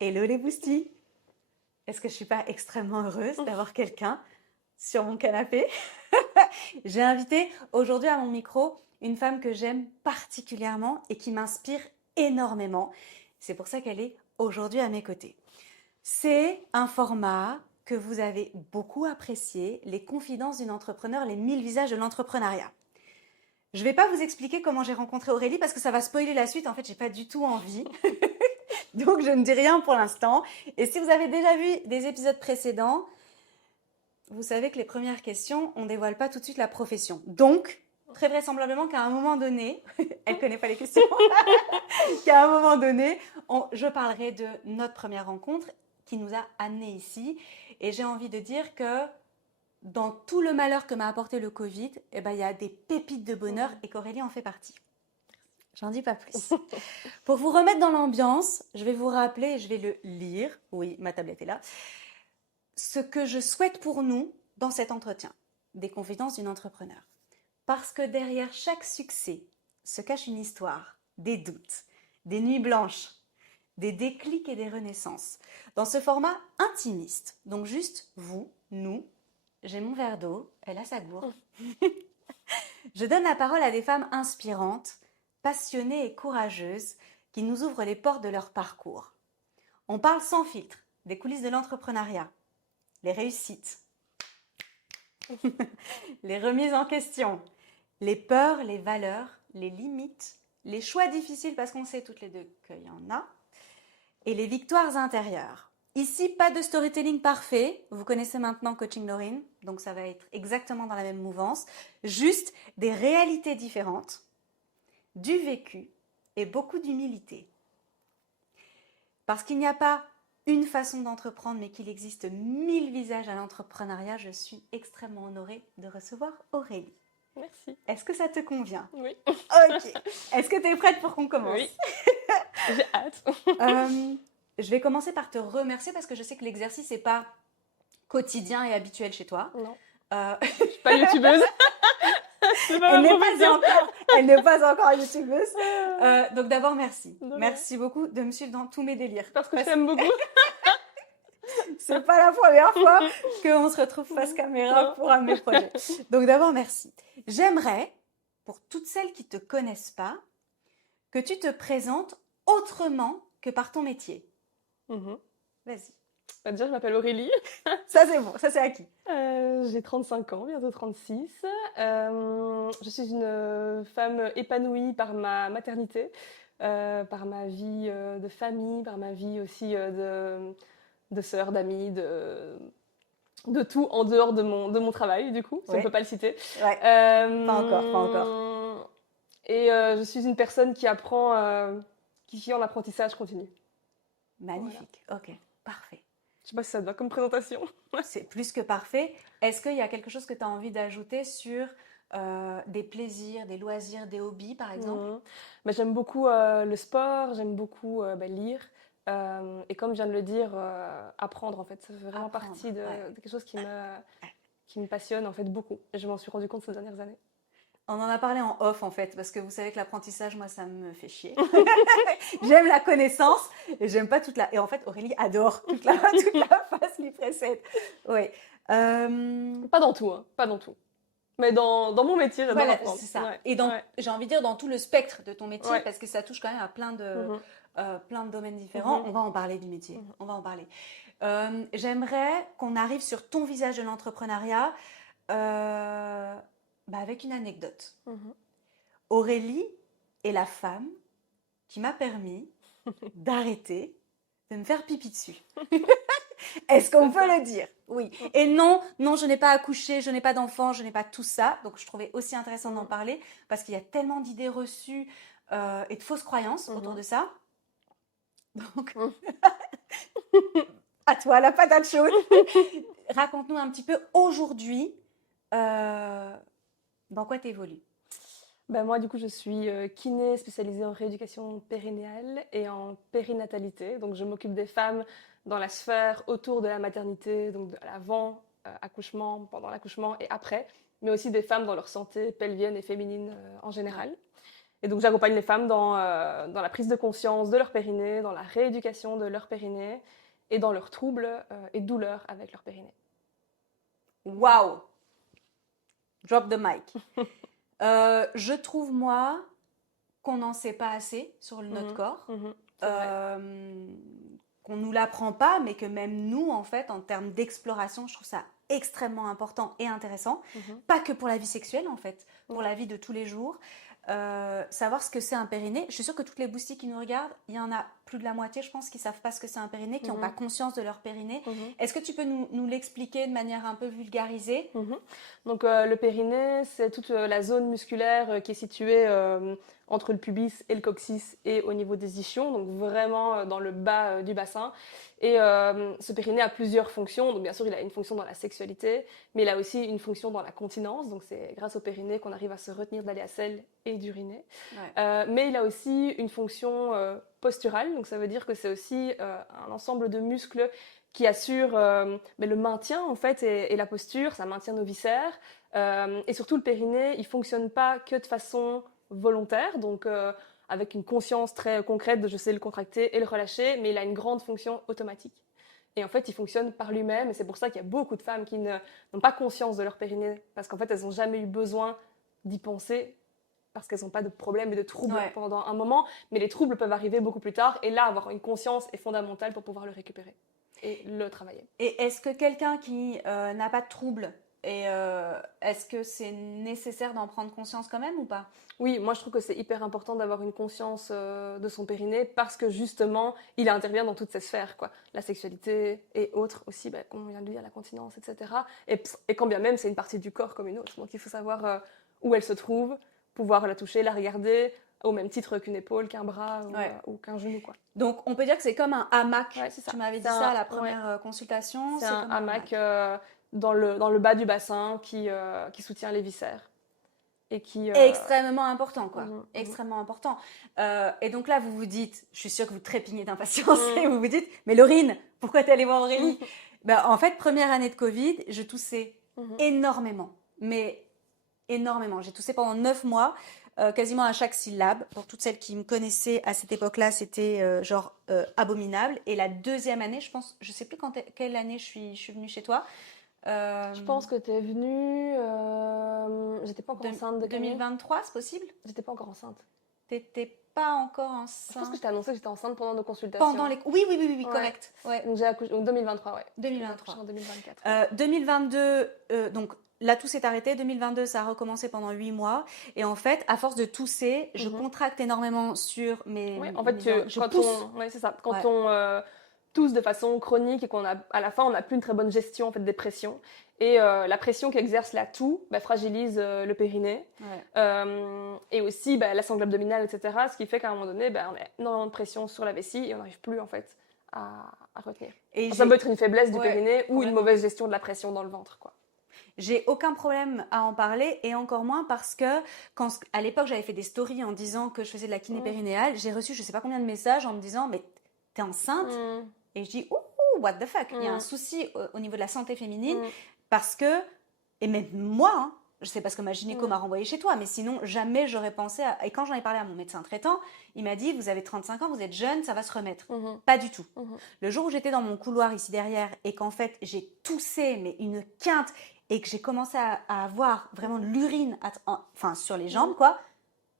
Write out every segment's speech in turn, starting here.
Hello les boosties! Est-ce que je suis pas extrêmement heureuse d'avoir quelqu'un sur mon canapé? J'ai invité aujourd'hui à mon micro une femme que j'aime particulièrement et qui m'inspire énormément. C'est pour ça qu'elle est aujourd'hui à mes côtés. C'est un format que vous avez beaucoup apprécié, les confidences d'une entrepreneur, les 1000 visages de l'entrepreneuriat. Je ne vais pas vous expliquer comment j'ai rencontré Aurélie parce que ça va spoiler la suite. En fait, j'ai pas du tout envie. Donc, je ne dis rien pour l'instant. Et si vous avez déjà vu des épisodes précédents, vous savez que les premières questions, on ne dévoile pas tout de suite la profession. Donc, très vraisemblablement qu'à un moment donné, elle ne connaît pas les questions, qu'à un moment donné, je parlerai de notre première rencontre qui nous a amenés ici. Et j'ai envie de dire que dans tout le malheur que m'a apporté le Covid, eh ben, il y a des pépites de bonheur et qu'Aurélie en fait partie. J'en dis pas plus. Pour vous remettre dans l'ambiance, je vais vous rappeler, je vais le lire, oui, ma tablette est là, ce que je souhaite pour nous dans cet entretien, des confidences d'une entrepreneur. Parce que derrière chaque succès se cache une histoire, des doutes, des nuits blanches, des déclics et des renaissances. Dans ce format intimiste, donc juste vous, nous, j'ai mon verre d'eau, elle a sa gourde. Je donne la parole à des femmes inspirantes, passionnées et courageuses qui nous ouvrent les portes de leur parcours. On parle sans filtre des coulisses de l'entrepreneuriat, les réussites, les remises en question, les peurs, les valeurs, les limites, les choix difficiles parce qu'on sait toutes les deux qu'il y en a, et les victoires intérieures. Ici, pas de storytelling parfait. Vous connaissez maintenant Coaching Laurine, donc ça va être exactement dans la même mouvance. Juste des réalités différentes, du vécu et beaucoup d'humilité. Parce qu'il n'y a pas une façon d'entreprendre, mais qu'il existe 1000 visages à l'entrepreneuriat, je suis extrêmement honorée de recevoir Aurélie. Merci. Est-ce que ça te convient? Oui. Ok. Est-ce que tu es prête pour qu'on commence? Oui. J'ai hâte. Je vais commencer par te remercier parce que je sais que l'exercice n'est pas quotidien et habituel chez toi. Non. Euh, Je suis pas youtubeuse. C'est pas elle ma n'est profession. pas encore youtubeuse. Donc d'abord, merci. De rien. Merci beaucoup de me suivre dans tous mes délires. Parce que je t'aime beaucoup. C'est pas la première fois qu'on se retrouve face caméra Non. pour un de mes projets. Donc d'abord, merci. J'aimerais, pour toutes celles qui ne te connaissent pas, que tu te présentes autrement que par ton métier. Vas-y. Bah, déjà, je m'appelle Aurélie. Ça, c'est bon. Ça, c'est acquis. J'ai 35 ans, bientôt 36. Je suis une femme épanouie par ma maternité, par ma vie de famille, par ma vie aussi de sœur, d'amis, de tout en dehors de mon travail, du coup, si on Ouais. ne peut pas le citer. Ouais. Pas encore, pas encore. Et je suis une personne qui apprend, qui vit en apprentissage continu. Magnifique. Ok, parfait. Je sais pas si ça te va comme présentation. C'est plus que parfait. Est-ce qu'il y a quelque chose que tu as envie d'ajouter sur des plaisirs, des loisirs, des hobbies, par exemple? Bah, j'aime beaucoup le sport, j'aime beaucoup lire. Et comme je viens de le dire, apprendre en fait. Ça fait vraiment Apprendre, partie de quelque chose qui me passionne en fait beaucoup. Et je m'en suis rendu compte ces dernières années. On en a parlé en off en fait, parce que vous savez que l'apprentissage, moi, ça me fait chier. J'aime la connaissance et j'aime pas toute la. Et en fait, Aurélie adore toute la phase qui précède. Oui. Pas dans tout, hein, pas dans tout. Mais dans mon métier, j'adore Voilà, apprendre. c'est ça. Ouais, Et ouais. j'ai envie de dire dans tout le spectre de ton métier, Ouais. parce que ça touche quand même à plein de domaines différents. Mhm. On va en parler du métier. On va en parler. J'aimerais qu'on arrive sur ton visage de l'entrepreneuriat avec une anecdote. Aurélie est la femme qui m'a permis d'arrêter de me faire pipi dessus. Est-ce qu'on peut le dire? Oui. Et non, je n'ai pas accouché, je n'ai pas d'enfant, je n'ai pas tout ça. Donc, je trouvais aussi intéressant d'en parler parce qu'il y a tellement d'idées reçues et de fausses croyances autour de ça. Donc, à toi, la patate chaude. Raconte-nous un petit peu aujourd'hui dans quoi tu évolues. Ben moi, du coup, je suis kiné spécialisée en rééducation périnéale et en périnatalité. Donc, je m'occupe des femmes dans la sphère autour de la maternité, donc à l'avant, accouchement, pendant l'accouchement et après, mais aussi des femmes dans leur santé pelvienne et féminine en général. Et donc j'accompagne les femmes dans la prise de conscience de leur périnée, dans la rééducation de leur périnée et dans leurs troubles et douleurs avec leur périnée. Waouh! Drop the mic. Je trouve, moi, qu'on n'en sait pas assez sur notre corps. C'est vrai. Qu'on nous l'apprend pas, mais que même nous, en fait, en termes d'exploration, je trouve ça extrêmement important et intéressant. Pas que pour la vie sexuelle, en fait, pour la vie de tous les jours. Savoir ce que c'est un périnée. Je suis sûre que toutes les boustiques qui nous regardent, il y en a plus de la moitié, je pense, qui savent pas ce que c'est un périnée, qui n'ont pas conscience de leur périnée. Est-ce que tu peux nous l'expliquer de manière un peu vulgarisée? Donc le périnée, c'est toute la zone musculaire qui est située entre le pubis et le coccyx et au niveau des ischions, donc vraiment dans le bas du bassin. Et ce périnée a plusieurs fonctions. Donc bien sûr, il a une fonction dans la sexualité, mais il a aussi une fonction dans la continence. Donc c'est grâce au périnée qu'on arrive à se retenir d'aller à selle et d'uriner. Ouais. Mais il a aussi une fonction posturale. Donc ça veut dire que c'est aussi un ensemble de muscles qui assure le maintien en fait et la posture, ça maintient nos viscères. Et surtout le périnée, il fonctionne pas que de façon volontaire, donc avec une conscience très concrète de je sais le contracter et le relâcher, mais il a une grande fonction automatique. Et en fait, il fonctionne par lui-même, et c'est pour ça qu'il y a beaucoup de femmes qui n'ont pas conscience de leur périnée, parce qu'en fait, elles n'ont jamais eu besoin d'y penser, parce qu'elles n'ont pas de problèmes et de troubles pendant un moment, mais les troubles peuvent arriver beaucoup plus tard, et là, avoir une conscience est fondamentale pour pouvoir le récupérer et le travailler. Et est-ce que quelqu'un qui n'a pas de troubles, est-ce que c'est nécessaire d'en prendre conscience quand même ou pas? Oui, moi je trouve que c'est hyper important d'avoir une conscience de son périnée parce que justement, il intervient dans toutes ces sphères, quoi. La sexualité et autres aussi, comme on vient de dire, la continence, etc. Et quand bien même, c'est une partie du corps comme une autre. Donc il faut savoir où elle se trouve, pouvoir la toucher, la regarder, au même titre qu'une épaule, qu'un bras ou qu'un genou, quoi. Donc on peut dire que c'est comme un hamac. Ouais, c'est ça. Tu m'avais dit ça à la première consultation. C'est un hamac dans le bas du bassin qui soutient les viscères. Et qui, extrêmement important, quoi. Extrêmement important. Et donc là, vous vous dites, je suis sûre que vous trépignez d'impatience, et vous vous dites, mais Laurine, pourquoi t'es allée voir Aurélie? En fait, première année de Covid, je toussais énormément. Mais énormément. J'ai toussé pendant 9 mois, quasiment à chaque syllabe. Pour toutes celles qui me connaissaient à cette époque-là, c'était abominable. Et la deuxième année, je pense, je sais plus quelle année je suis venue chez toi. Je pense que tu es venue. J'étais pas encore enceinte de 2023, c'est possible? J'étais pas encore enceinte. T'étais pas encore enceinte? Je pense que je t'ai annoncé que j'étais enceinte pendant nos consultations. Oui, correct. Ouais. Donc j'ai accouché en 2023, ouais. 2023. En 2024. 2022, donc la toux s'est arrêtée. 2022, ça a recommencé pendant 8 mois. Et en fait, à force de tousser, je contracte énormément sur mes... Ouais, en fait, c'est ça. Quand on tousse de façon chronique et à la fin, on n'a plus une très bonne gestion en fait, des pressions. Et la pression qu'exerce la toux fragilise le périnée. Et aussi la sangle abdominale, etc. Ce qui fait qu'à un moment donné, on a énormément de pression sur la vessie et on n'arrive plus en fait à retenir. Ça peut être une faiblesse du périnée ou une mauvaise gestion de la pression dans le ventre, quoi. J'ai aucun problème à en parler et encore moins parce que à l'époque j'avais fait des stories en disant que je faisais de la kiné périnéale, j'ai reçu je sais pas combien de messages en me disant mais t'es enceinte? Et je dis ouh, what the fuck, il y a un souci au niveau de la santé féminine parce que, et même moi, je sais pas ce que ma gynéco m'a renvoyé chez toi, mais sinon jamais j'aurais pensé et quand j'en ai parlé à mon médecin traitant, il m'a dit vous avez 35 ans, vous êtes jeune, ça va se remettre. Pas du tout. Le jour où j'étais dans mon couloir ici derrière et qu'en fait j'ai toussé mais une quinte et que j'ai commencé à avoir vraiment de l'urine sur les jambes, quoi,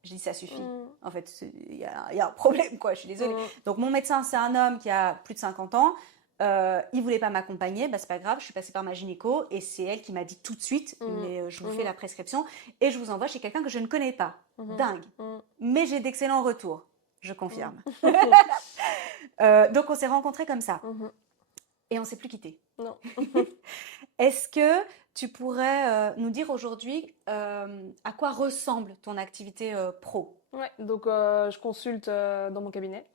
j'ai dit ça suffit. En fait, il y a un problème, quoi, je suis désolée. Donc mon médecin, c'est un homme qui a plus de 50 ans. Il voulait pas m'accompagner, c'est pas grave, je suis passée par ma gynéco et c'est elle qui m'a dit tout de suite, mais je vous fais la prescription et je vous envoie chez quelqu'un que je ne connais pas. Dingue. Mais j'ai d'excellents retours, je confirme. Donc on s'est rencontrés comme ça. Et on s'est plus quittés. Non. Est-ce que tu pourrais nous dire aujourd'hui à quoi ressemble ton activité pro? Ouais, donc je consulte dans mon cabinet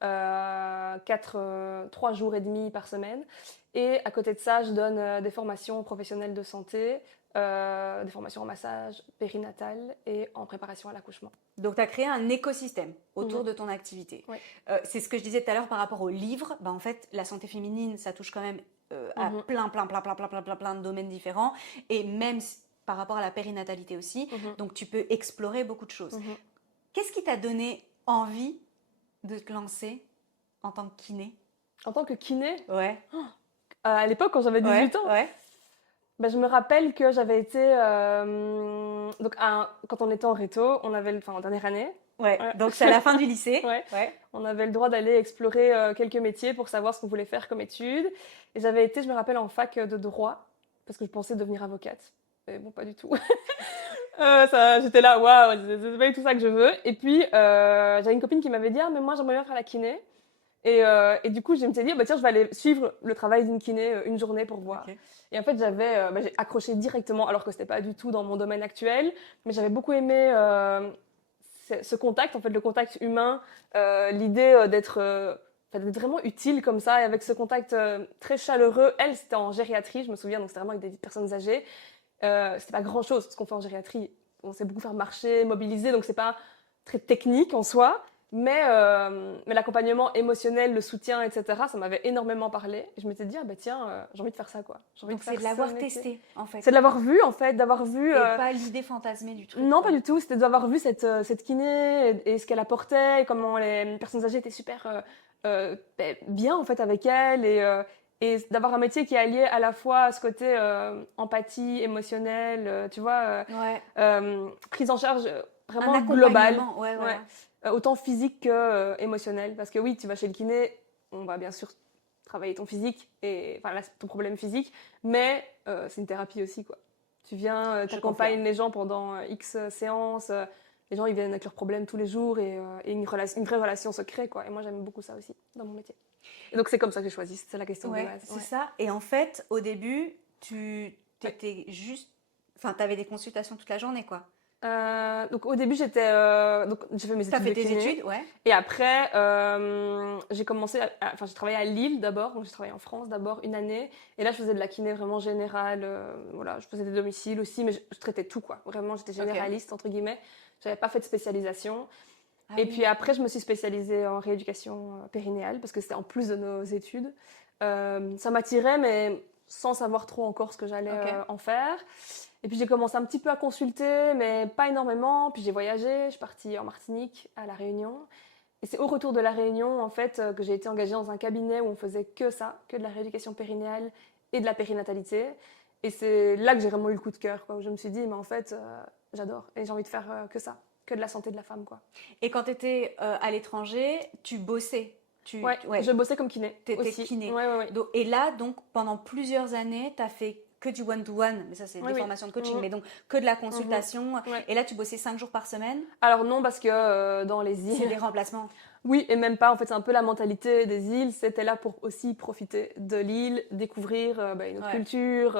3 jours et demi par semaine. Et à côté de ça, je donne des formations professionnelles de santé, des formations en massage périnatal et en préparation à l'accouchement. Donc, tu as créé un écosystème autour de ton activité. Ouais. C'est ce que je disais tout à l'heure par rapport au livre. En fait, la santé féminine, ça touche quand même à plein de domaines différents. Et même par rapport à la périnatalité aussi. Donc, tu peux explorer beaucoup de choses. Qu'est-ce qui t'a donné envie de te lancer en tant que kiné? En tant que kiné, Ouais, à l'époque, quand j'avais ouais, 18 ans, ouais, ben, je me rappelle que j'avais été... donc, quand on était en réto, enfin, en dernière année, ouais. ouais, Donc c'est à la fin du lycée. ouais, Ouais, on avait le droit d'aller explorer quelques métiers pour savoir ce qu'on voulait faire comme études. Et j'avais été, je me rappelle, en fac de droit, parce que je pensais devenir avocate. Mais bon, pas du tout. J'étais là, waouh, c'est pas du tout ça que je veux. Et puis, j'avais une copine qui m'avait dit, ah, mais moi, j'aimerais bien faire la kiné. Et du coup, je me suis dit, bah, tiens, je vais aller suivre le travail d'une kiné une journée pour voir. ok. Et en fait, j'ai accroché directement, alors que c'était pas du tout dans mon domaine actuel, mais j'avais beaucoup aimé ce contact, en fait, le contact humain, l'idée d'être vraiment utile comme ça, et avec ce contact très chaleureux. Elle, c'était en gériatrie, je me souviens, donc c'était vraiment avec des personnes âgées. C'était pas grand-chose, ce qu'on fait en gériatrie. On sait beaucoup faire marcher, mobiliser, donc c'est pas très technique en soi. Mais l'accompagnement émotionnel, le soutien, etc., ça m'avait énormément parlé. Et je m'étais dit, ah bah tiens, j'ai envie de faire ça, quoi. J'ai envie Donc de c'est faire de l'avoir ce métier. testé, en fait. C'est de l'avoir vu, en fait, d'avoir vu... Et pas l'idée fantasmée du truc, Non, quoi. pas du tout. C'était d'avoir vu cette kiné et ce qu'elle apportait, et comment les personnes âgées étaient super bien, en fait, avec elle. Et d'avoir un métier qui alliait à la fois ce côté empathie, émotionnel, tu vois, Ouais. prise en charge Un vraiment globale. accompagnement, ouais, voilà. Ouais. Autant physique que émotionnel. Parce que oui, tu vas chez le kiné, on va bien sûr travailler ton physique, enfin, ton problème physique, mais c'est une thérapie aussi, quoi. Tu viens, Je t'accompagnes confirme. les gens pendant X séances, les gens ils viennent avec leurs problèmes tous les jours et une vraie relation se crée, quoi. Et moi j'aime beaucoup ça aussi dans mon métier. Et donc c'est comme ça que j'ai choisi, c'est la question de Ouais, base. c'est Ouais. ça. Et en fait, au début, tu Ouais. t'étais juste... Enfin, t'avais des consultations toute la journée, quoi. Donc au début donc j'ai fait mes T'as études fait de tes kiné. études, ouais. Et après, j'ai commencé, enfin j'ai travaillé à Lille d'abord, donc j'ai travaillé en France d'abord une année. Et là je faisais de la kiné vraiment générale, voilà, je faisais des domiciles aussi, mais je traitais tout, quoi. Vraiment, j'étais généraliste entre guillemets. J'avais pas fait de spécialisation. Ah Et oui. puis après, je me suis spécialisée en rééducation périnéale parce que c'était en plus de nos études. Ça m'attirait, mais sans savoir trop encore ce que j'allais Ok. en faire. Et puis j'ai commencé un petit peu à consulter, mais pas énormément. Puis j'ai voyagé, je suis partie en Martinique, à La Réunion. Et c'est au retour de La Réunion, en fait, que j'ai été engagée dans un cabinet où on faisait que ça, que de la rééducation périnéale et de la périnatalité. Et c'est là que j'ai vraiment eu le coup de cœur, quoi, où je me suis dit, mais en fait, j'adore. Et j'ai envie de faire que ça, que de la santé de la femme, quoi. Et quand t'étais à l'étranger, tu bossais. Ouais, Ouais, je bossais comme kiné t'étais aussi. kiné. Ouais. Et là, donc, pendant plusieurs années, t'as fait que du one-to-one, mais ça, c'est des Oui. formations de coaching, Mhm. mais donc que de la consultation. Ouais. Et là, tu bossais 5 jours par semaine. Alors non, parce que dans les C'est îles... des remplacements. Oui, et même pas. En fait, c'est un peu la mentalité des îles. C'était là pour aussi profiter de l'île, découvrir une autre Ouais. culture.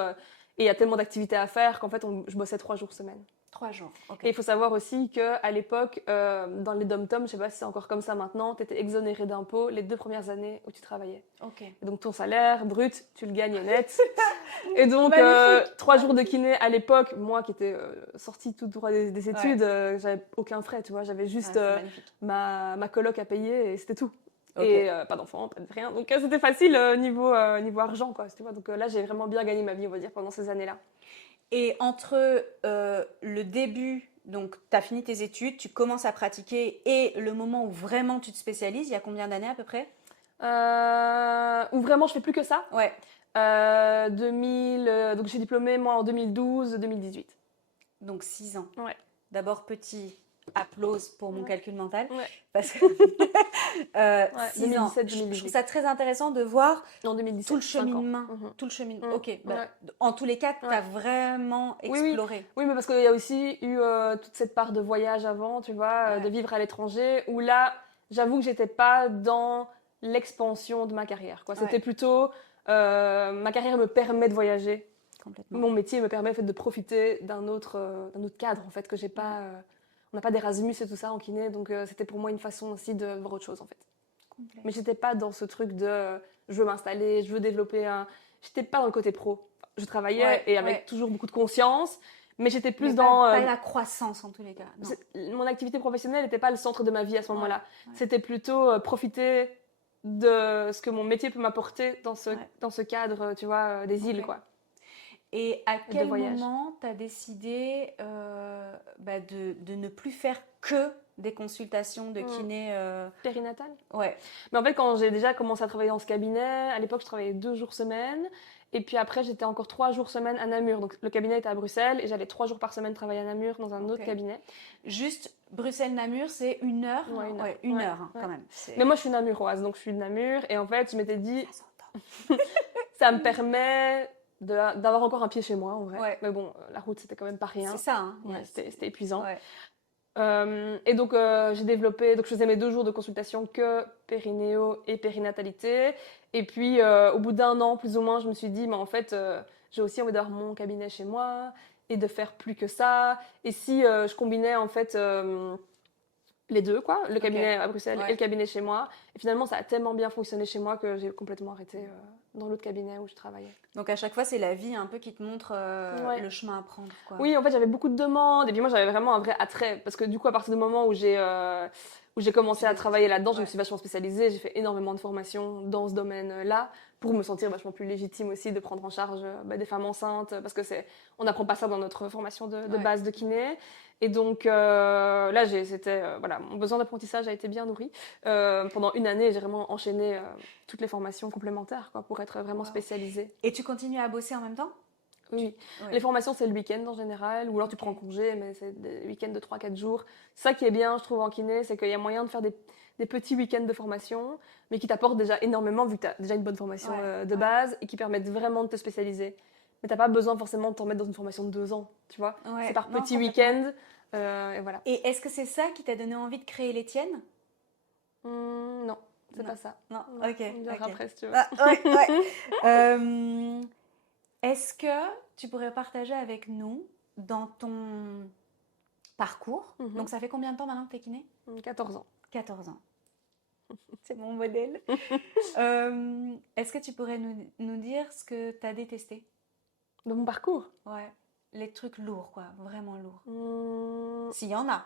Et il y a tellement d'activités à faire qu'en fait, je bossais 3 jours semaine. 3 jours, ok. Et il faut savoir aussi qu'à l'époque, dans les dom-toms, je sais pas si c'est encore comme ça maintenant, tu étais exonéré d'impôts les 2 premières années où tu travaillais. Ok. Et donc ton salaire brut, tu le gagnes net. Et donc, Magnifique. 3 jours de kiné à l'époque, moi qui étais sortie tout droit des études, j'avais aucun frais, tu vois. J'avais juste Ouais, c'est magnifique. ma coloc à payer et c'était tout. Ok. Et pas d'enfant, pas de rien. Donc c'était facile niveau argent, quoi. Tu vois. Donc là, j'ai vraiment bien gagné ma vie, on va dire, pendant ces années-là. Et entre le début, donc tu as fini tes études, tu commences à pratiquer, et le moment où vraiment tu te spécialises, il y a combien d'années à peu près? Où vraiment je fais plus que ça. Ouais. 2000, donc j'ai diplômé moi en 2012-2018. Donc 6 ans. Ouais. D'abord, petit applause pour mon calcul mental. Ouais. Parce que 6 ans. 2017, Je trouve 2018. ça très intéressant de voir En 2017. tout le 5 ans. cheminement. Mhm. Tout le cheminement. Mhm. Ok. Bah, Ouais. en tous les cas, tu as Ouais. vraiment Oui. exploré. Oui, mais parce qu'il y a aussi eu toute cette part de voyage avant, tu vois, Ouais. de vivre à l'étranger, où là, j'avoue que j'étais pas dans l'expansion de ma carrière, quoi. C'était Ouais. plutôt ma carrière me permet de voyager. Complètement. Mon métier me permet en fait, de profiter d'un autre cadre en fait que j'ai pas. On n'a pas d'Erasmus et tout ça en kiné, donc c'était pour moi une façon aussi de voir autre chose en fait. Complet. Mais j'étais pas dans ce truc de je veux m'installer, je veux développer un. J'étais pas dans le côté pro. Je travaillais et avec toujours beaucoup de conscience, mais j'étais plus Mais dans. pas la croissance en tous les cas. Non. Mon activité professionnelle n'était pas le centre de ma vie à ce moment-là. Ouais. C'était plutôt profiter de ce que mon métier peut m'apporter dans ce cadre, tu vois, des îles, quoi. Et à quel voyage. moment tu as décidé de ne plus faire que des consultations de kiné Périnatale. Ouais. Mais en fait, quand j'ai déjà commencé à travailler dans ce cabinet, à l'époque, je travaillais 2 jours semaine. Et puis après, j'étais encore 3 jours semaine à Namur. Donc le cabinet était à Bruxelles et j'allais 3 jours par semaine travailler à Namur dans un autre cabinet. Juste Bruxelles-Namur, c'est 1 heure. Ouais, 1 heure. Ouais, 1 heure quand même. Mais moi, je suis namuroise, donc je suis de Namur. Et en fait, je m'étais dit, Ça s'entend. ça me permet d'avoir encore un pied chez moi, en vrai. Ouais. Mais bon, la route, c'était quand même pas rien. C'est ça, hein. Ouais, c'était épuisant. Ouais. Et donc, j'ai développé, donc je faisais mes 2 jours de consultation que périnéo et périnatalité. Et puis, au bout d'1 an, plus ou moins, je me suis dit, mais en fait, j'ai aussi envie d'avoir mon cabinet chez moi et de faire plus que ça. Et si je combinais, en fait, les deux, quoi, le cabinet à Bruxelles et le cabinet chez moi. Et finalement, ça a tellement bien fonctionné chez moi que j'ai complètement arrêté dans l'autre cabinet où je travaillais. Donc à chaque fois, c'est la vie un peu qui te montre le chemin à prendre, quoi. Oui, en fait, j'avais beaucoup de demandes et puis moi, j'avais vraiment un vrai attrait parce que du coup, à partir du moment où j'ai commencé à travailler là-dedans, je me suis vachement spécialisée. J'ai fait énormément de formations dans ce domaine-là pour me sentir vachement plus légitime aussi de prendre en charge des femmes enceintes parce que on n'apprend pas ça dans notre formation de base de kiné. Et donc là, voilà, mon besoin d'apprentissage a été bien nourri. Pendant 1 année, j'ai vraiment enchaîné toutes les formations complémentaires quoi, pour être vraiment spécialisée. Et tu continues à bosser en même temps? Oui. Les formations, c'est le week-end en général, ou alors tu prends congé, mais c'est des week-ends de 3-4 jours. Ça qui est bien, je trouve, en kiné, c'est qu'il y a moyen de faire des petits week-ends de formation, mais qui t'apportent déjà énormément, vu que tu as déjà une bonne formation de base, et qui permettent vraiment de te spécialiser. Mais tu n'as pas besoin forcément de t'en mettre dans une formation de 2 ans, tu vois. C'est par petits week-ends, et voilà. Et est-ce que c'est ça qui t'a donné envie de créer les tiennes? Non, c'est pas ça. Non, ok. On verra après, si tu veux. Est-ce que tu pourrais partager avec nous dans ton parcours? Donc ça fait combien de temps maintenant que tu es kiné? 14 ans. 14 ans. C'est mon modèle. Est-ce que tu pourrais nous dire ce que tu as détesté? Dans mon parcours? Ouais. Les trucs lourds, quoi. Vraiment lourds. S'il y en a.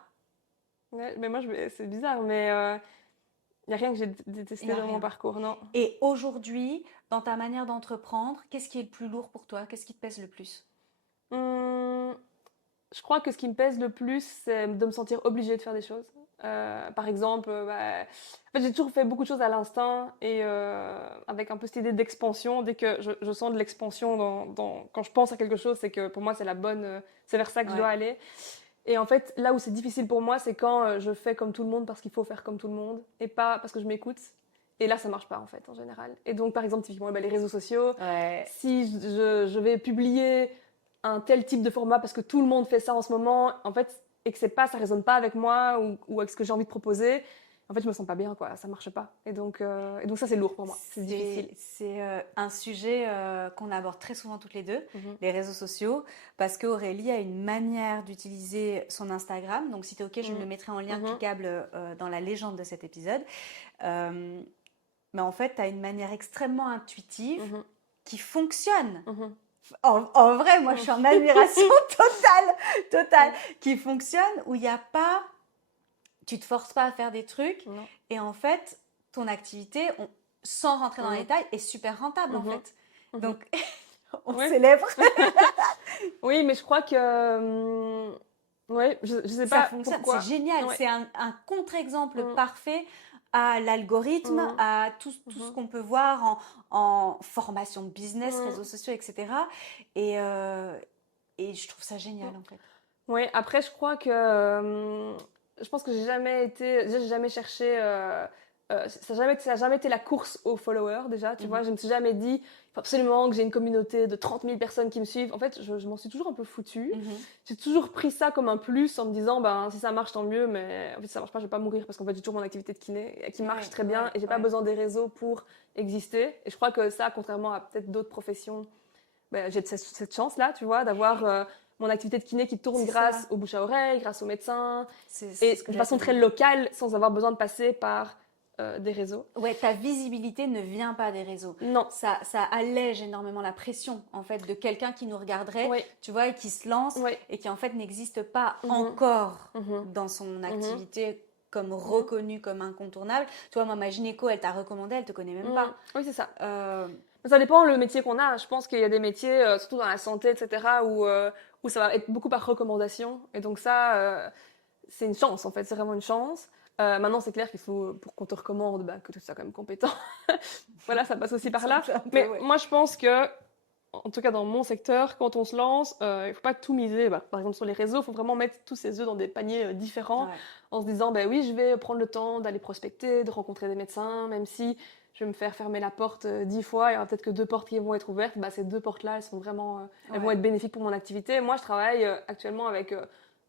Ouais, mais moi, c'est bizarre, mais il n'y a rien que j'ai détesté dans mon parcours, non. Et aujourd'hui, dans ta manière d'entreprendre, qu'est-ce qui est le plus lourd pour toi? Qu'est-ce qui te pèse le plus? Je crois que ce qui me pèse le plus, c'est de me sentir obligée de faire des choses. Par exemple, en fait, j'ai toujours fait beaucoup de choses à l'instinct et avec un peu cette idée d'expansion. Dès que je sens de l'expansion quand je pense à quelque chose, c'est que pour moi, c'est c'est vers ça que je dois aller. Et en fait, là où c'est difficile pour moi, c'est quand je fais comme tout le monde parce qu'il faut faire comme tout le monde et pas parce que je m'écoute. Et là, ça marche pas en fait, en général. Et donc, par exemple, typiquement, les réseaux sociaux, si je vais publier un tel type de format parce que tout le monde fait ça en ce moment, en fait, et que ça résonne pas avec moi ou avec ce que j'ai envie de proposer, en fait, je me sens pas bien, quoi. Ça marche pas. Et donc ça, c'est lourd pour moi. C'est difficile. C'est un sujet qu'on aborde très souvent toutes les deux, les réseaux sociaux, parce qu'Aurélie a une manière d'utiliser son Instagram. Donc, si tu es OK, je me le mettrai en lien cliquable dans la légende de cet épisode. Mais en fait, tu as une manière extrêmement intuitive qui fonctionne. En vrai, moi, je suis en admiration totale, qui fonctionne, où il n'y a pas... Tu te forces pas à faire des trucs. Non. Et en fait, ton activité, sans rentrer dans les détails, est super rentable, en fait. Donc, on célèbre. Oui, mais je crois que... ouais, je sais pas pourquoi. C'est génial. Ouais. C'est un contre-exemple parfait à l'algorithme, à tout ce qu'on peut voir en formation de business, réseaux sociaux, etc. Et je trouve ça génial, en fait. Oui, après, je crois que... je pense que j'ai jamais cherché... ça n'a jamais été la course aux followers, déjà, tu vois. Je me suis jamais dit, il faut absolument que j'ai une communauté de 30 000 personnes qui me suivent. En fait, je m'en suis toujours un peu foutue. J'ai toujours pris ça comme un plus en me disant, si ça marche, tant mieux, mais en fait, si ça marche pas, je vais pas mourir parce qu'en fait, j'ai toujours mon activité de kiné qui marche très bien et j'ai pas besoin des réseaux pour exister. Et je crois que ça, contrairement à peut-être d'autres professions, j'ai cette chance-là, tu vois, d'avoir... mon activité de kiné qui tourne grâce au bouche à oreille, grâce aux médecins, et de façon très locale, sans avoir besoin de passer par des réseaux. Ouais, ta visibilité ne vient pas des réseaux. Non. Ça allège énormément la pression, en fait, de quelqu'un qui nous regarderait, tu vois, et qui se lance, et qui, en fait, n'existe pas encore dans son activité comme reconnue comme incontournable. Tu vois, moi, ma gynéco, elle t'a recommandé, elle te connaît même pas. Oui, c'est ça. Ça dépend le métier qu'on a. Je pense qu'il y a des métiers, surtout dans la santé, etc., où ça va être beaucoup par recommandation. Et donc ça, c'est une chance, en fait, c'est vraiment une chance. Maintenant, c'est clair qu'il faut, pour qu'on te recommande, que tu sois quand même compétent. Voilà, ça passe aussi par là. Mais moi, je pense que, en tout cas dans mon secteur, quand on se lance, il ne faut pas tout miser. Par exemple, sur les réseaux, il faut vraiment mettre tous ses œufs dans des paniers différents, en se disant, oui, je vais prendre le temps d'aller prospecter, de rencontrer des médecins, même si je vais me faire fermer la porte 10 fois, il y aura peut-être que 2 portes qui vont être ouvertes. Ces 2 portes-là, elles sont vraiment, elles vont être bénéfiques pour mon activité. Moi, je travaille actuellement avec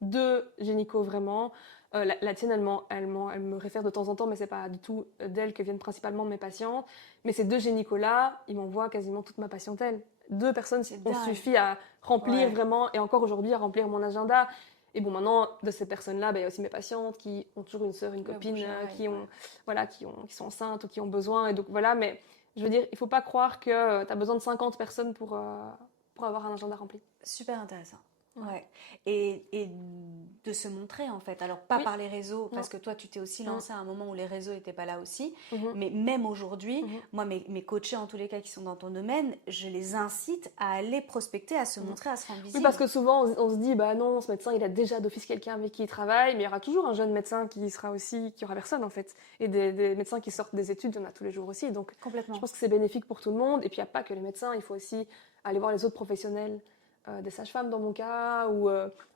2 gynécos vraiment. La tienne, elle me réfère de temps en temps, mais c'est pas du tout d'elle que viennent principalement mes patientes. Mais ces 2 gynécos-là, ils m'envoient quasiment toute ma patientèle. 2 personnes ont suffi à remplir vraiment, et encore aujourd'hui, à remplir mon agenda. Et bon, maintenant, de ces personnes-là, il y a aussi mes patientes qui ont toujours une sœur, une copine, qui sont enceintes ou qui ont besoin. Et donc voilà, mais je veux dire, il faut pas croire que tu as besoin de 50 personnes pour avoir un agenda rempli. Super intéressant. Ouais. Et de se montrer en fait. Alors pas par les réseaux, parce que toi tu t'es aussi lancé à un moment où les réseaux n'étaient pas là aussi. Mais même aujourd'hui, moi mes coachés en tous les cas qui sont dans ton domaine, je les incite à aller prospecter, à se montrer, à se rendre visible. Oui, parce que souvent on se dit non, ce médecin il a déjà d'office quelqu'un avec qui il travaille, mais il y aura toujours un jeune médecin qui aura personne en fait. Et des médecins qui sortent des études, il y en a tous les jours aussi. Donc complètement. Je pense que c'est bénéfique pour tout le monde. Et puis il n'y a pas que les médecins, il faut aussi aller voir les autres professionnels. Des sages-femmes dans mon cas, ou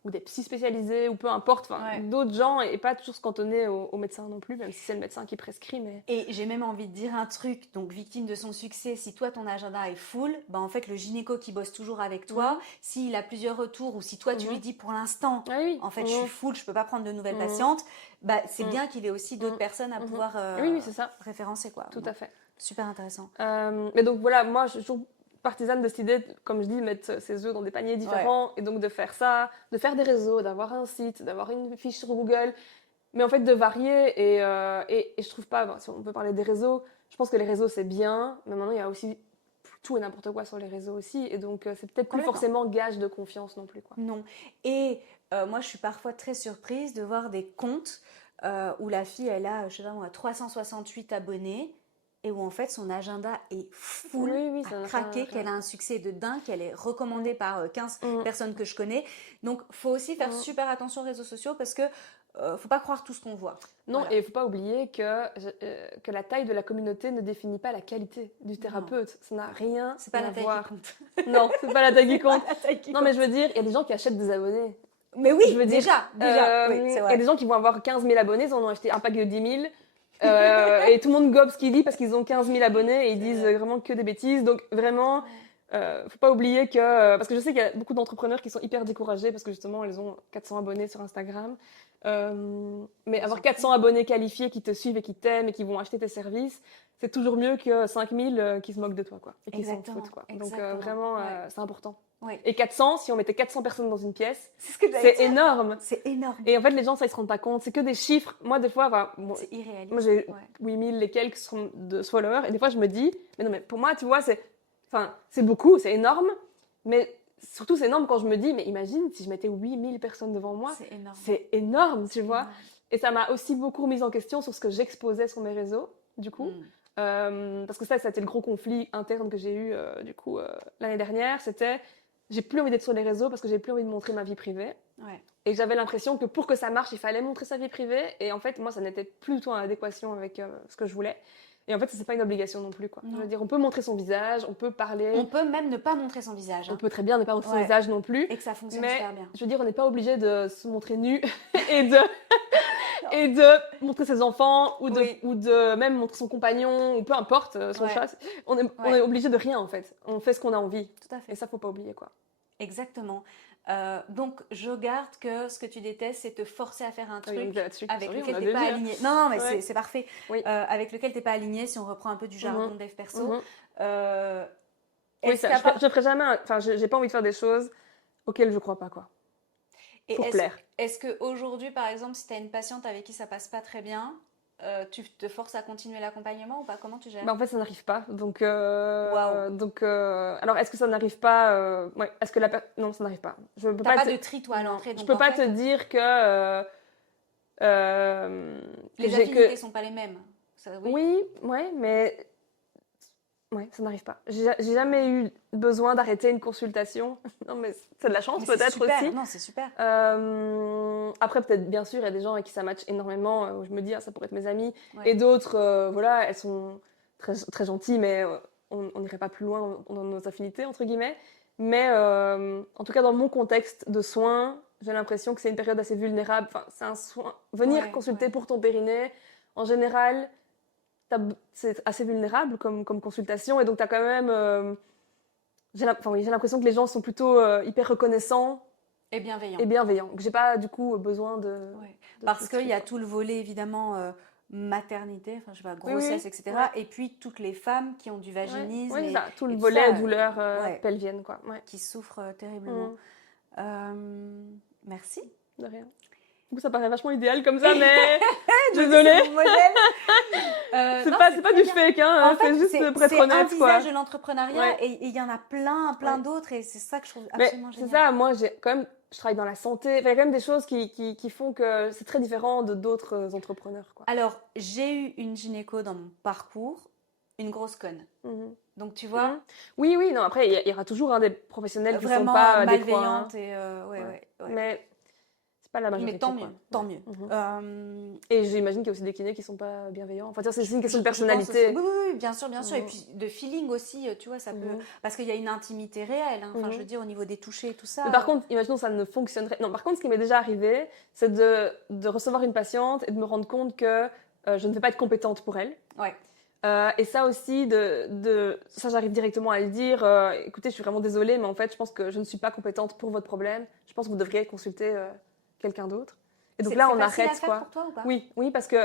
des psys spécialisés, ou peu importe, d'autres gens, et pas toujours se cantonner aux médecins non plus, même si c'est le médecin qui prescrit. Mais... Et j'ai même envie de dire un truc, donc victime de son succès, si toi ton agenda est full, en fait le gynéco qui bosse toujours avec toi, s'il a plusieurs retours, ou si toi tu lui dis pour l'instant, en fait je suis full, je peux pas prendre de nouvelles patientes, c'est bien qu'il ait aussi d'autres personnes à pouvoir c'est ça. référencer, quoi. Tout à fait. Super intéressant. Mais donc voilà, moi je suis toujours partisane de cette idée, comme je dis, de mettre ses œufs dans des paniers différents, et donc de faire ça, de faire des réseaux, d'avoir un site, d'avoir une fiche sur Google, mais en fait de varier, et je trouve pas, si on peut parler des réseaux, je pense que les réseaux c'est bien, mais maintenant il y a aussi tout et n'importe quoi sur les réseaux aussi, et donc c'est peut-être plus forcément gage de confiance non plus, quoi. Non, et moi je suis parfois très surprise de voir des comptes où la fille elle a, je sais pas moi, 368 abonnés, et où en fait son agenda est full, à craquer, qu'elle a un succès de dingue, qu'elle est recommandée par 15 personnes que je connais. Donc faut aussi faire super attention aux réseaux sociaux, parce que faut pas croire tout ce qu'on voit. Non, et il faut pas oublier que la taille de la communauté ne définit pas la qualité du thérapeute. Ça n'a rien à voir. C'est pas la taille qui compte. Non, c'est pas la taille qui compte. Non, mais je veux dire, il y a des gens qui achètent des abonnés. Mais oui, déjà. Oui, il y a des gens qui vont avoir 15 000 abonnés, ils en ont acheté un pack de 10 000. Et tout le monde gobe ce qu'il dit parce qu'ils ont 15 000 abonnés et ils disent vraiment que des bêtises. Donc vraiment, faut pas oublier que... parce que je sais qu'il y a beaucoup d'entrepreneurs qui sont hyper découragés parce que justement, ils ont 400 abonnés sur Instagram. Mais avoir 400 abonnés qualifiés qui te suivent et qui t'aiment et qui vont acheter tes services, c'est toujours mieux que 5 000 qui se moquent de toi, quoi, et qui s'en foutent, quoi. Donc vraiment, c'est important. Ouais. Et 400, si on mettait 400 personnes dans une pièce, c'est énorme. C'est énorme. Et en fait, les gens, ça, ils se rendent pas compte. C'est que des chiffres. Moi, des fois, c'est irréaliste. Moi, j'ai 8000 et quelques de followers. Et des fois, je me dis, mais non, mais pour moi, tu vois, c'est beaucoup, c'est énorme. Mais surtout, c'est énorme quand je me dis, mais imagine si je mettais 8000 personnes devant moi. C'est énorme. C'est énorme, tu vois. Et ça m'a aussi beaucoup remise en question sur ce que j'exposais sur mes réseaux, du coup. Parce que ça a été le gros conflit interne que j'ai eu, l'année dernière. C'était, j'ai plus envie d'être sur les réseaux parce que j'ai plus envie de montrer ma vie privée. Et j'avais l'impression que pour que ça marche, il fallait montrer sa vie privée. Et en fait, moi, ça n'était plus du tout en adéquation avec ce que je voulais. Et en fait, c'est pas une obligation non plus, quoi. Je veux dire, on peut montrer son visage, on peut parler. On peut même ne pas montrer son visage. On peut très bien ne pas montrer son visage non plus. Et que ça fonctionne super bien. Je veux dire, on n'est pas obligé de se montrer nu et de montrer ses enfants ou de même montrer son compagnon ou peu importe son chat. On est obligé de rien, en fait. On fait ce qu'on a envie. Tout à fait. Et ça, faut pas oublier, quoi. Exactement. Donc, je garde que ce que tu détestes, c'est te forcer à faire un truc avec lequel tu n'es pas aligné. Non, mais c'est parfait. Avec lequel tu n'es pas aligné, si on reprend un peu du jargon dev perso. Je ferai jamais... Enfin, j'ai pas envie de faire des choses auxquelles je crois pas, quoi. Pour plaire. Est-ce qu'aujourd'hui, par exemple, si tu as une patiente avec qui ça passe pas très bien, tu te forces à continuer l'accompagnement ou pas? Comment tu gères? En fait, ça n'arrive pas. Donc, alors, est-ce que ça n'arrive pas est-ce que non, ça n'arrive pas. Je peux pas de tri, toi, à l'entrée. Je peux pas te dire que... les affinités sont pas les mêmes. Oui, mais Ouais, ça n'arrive pas. J'ai jamais eu besoin d'arrêter une consultation. Non, mais c'est de la chance Mais c'est peut-être super. aussi. Non, c'est super. Après, peut-être, bien sûr, il y a des gens avec qui ça match énormément, où je me dis, ah, ça pourrait être mes amis. Ouais. Et d'autres, voilà, elles sont très, très gentilles, mais on n'irait pas plus loin dans nos affinités, entre guillemets. Mais en tout cas, dans mon contexte de soins, j'ai l'impression que c'est une période assez vulnérable. Enfin, c'est un soin. Venir Ouais, consulter ouais. pour ton périnée, en général, c'est assez vulnérable comme consultation. Et donc, tu as quand même. Oui, j'ai l'impression que les gens sont plutôt hyper reconnaissants Et bienveillant. et bienveillants. Que j'ai pas, du coup, besoin Ouais. de Parce qu'il frustrer, y a quoi. tout le volet, évidemment, maternité, enfin, je sais pas, Oui, oui, grossesse, oui. etc. Ouais. Et puis toutes les femmes qui ont du Ouais, vaginisme ouais, c'est ça. Tout le et tout volet ça, douleur ouais, pelvienne, quoi. Ouais. qui souffrent terriblement. Mhm. Merci. De rien. Du coup, ça paraît vachement idéal comme ça, mais Je me dis, désolée. c'est mon modèle. Non, C'est pas très du bien. fake, hein. En C'est fait, juste pour être c'est un honnête, quoi. visage de l'entrepreneuriat Ouais, et il y en a plein ouais. d'autres et c'est ça que je trouve Mais absolument c'est génial. ça, moi, je travaille dans la santé. Enfin, il y a quand même des choses qui font que c'est très différent de d'autres entrepreneurs, quoi. Alors, j'ai eu une gynéco dans mon parcours, une grosse conne. Mhm. Donc, tu Mhm. vois, Oui, oui, non, après, il y aura toujours des professionnels qui sont vraiment pas adéquats, hein. malveillante et ouais, Ouais. ouais, ouais. Mais c'est pas la Mais majorité, tant quoi. mieux, tant Ouais. mieux. Mhm. Euh, Et j'imagine qu'il y a aussi des kinés qui sont pas bienveillants. Enfin, tu vois, c'est aussi une question de je pense aussi. Oui, personnalité. oui, oui, bien sûr, bien sûr. Et Mhm. puis de feeling aussi, tu vois, ça peut. Mhm. Parce qu'il y a une intimité réelle, hein. Enfin, je veux Mhm. dire, au niveau des touchés et tout Mais ça. par contre, imaginons ça ne fonctionnerait. Non, par contre, ce qui m'est déjà arrivé, c'est de recevoir une patiente et de me rendre compte que je ne vais pas être compétente pour elle. Ouais. Et ça aussi, ça j'arrive directement à le dire. Écoutez, je suis vraiment désolée, mais en fait, je pense que je ne suis pas compétente pour votre problème. Je pense que vous devriez consulter quelqu'un d'autre. Et donc là, C'est on facile à arrête, faire quoi. pour toi ou pas? Oui, oui, parce que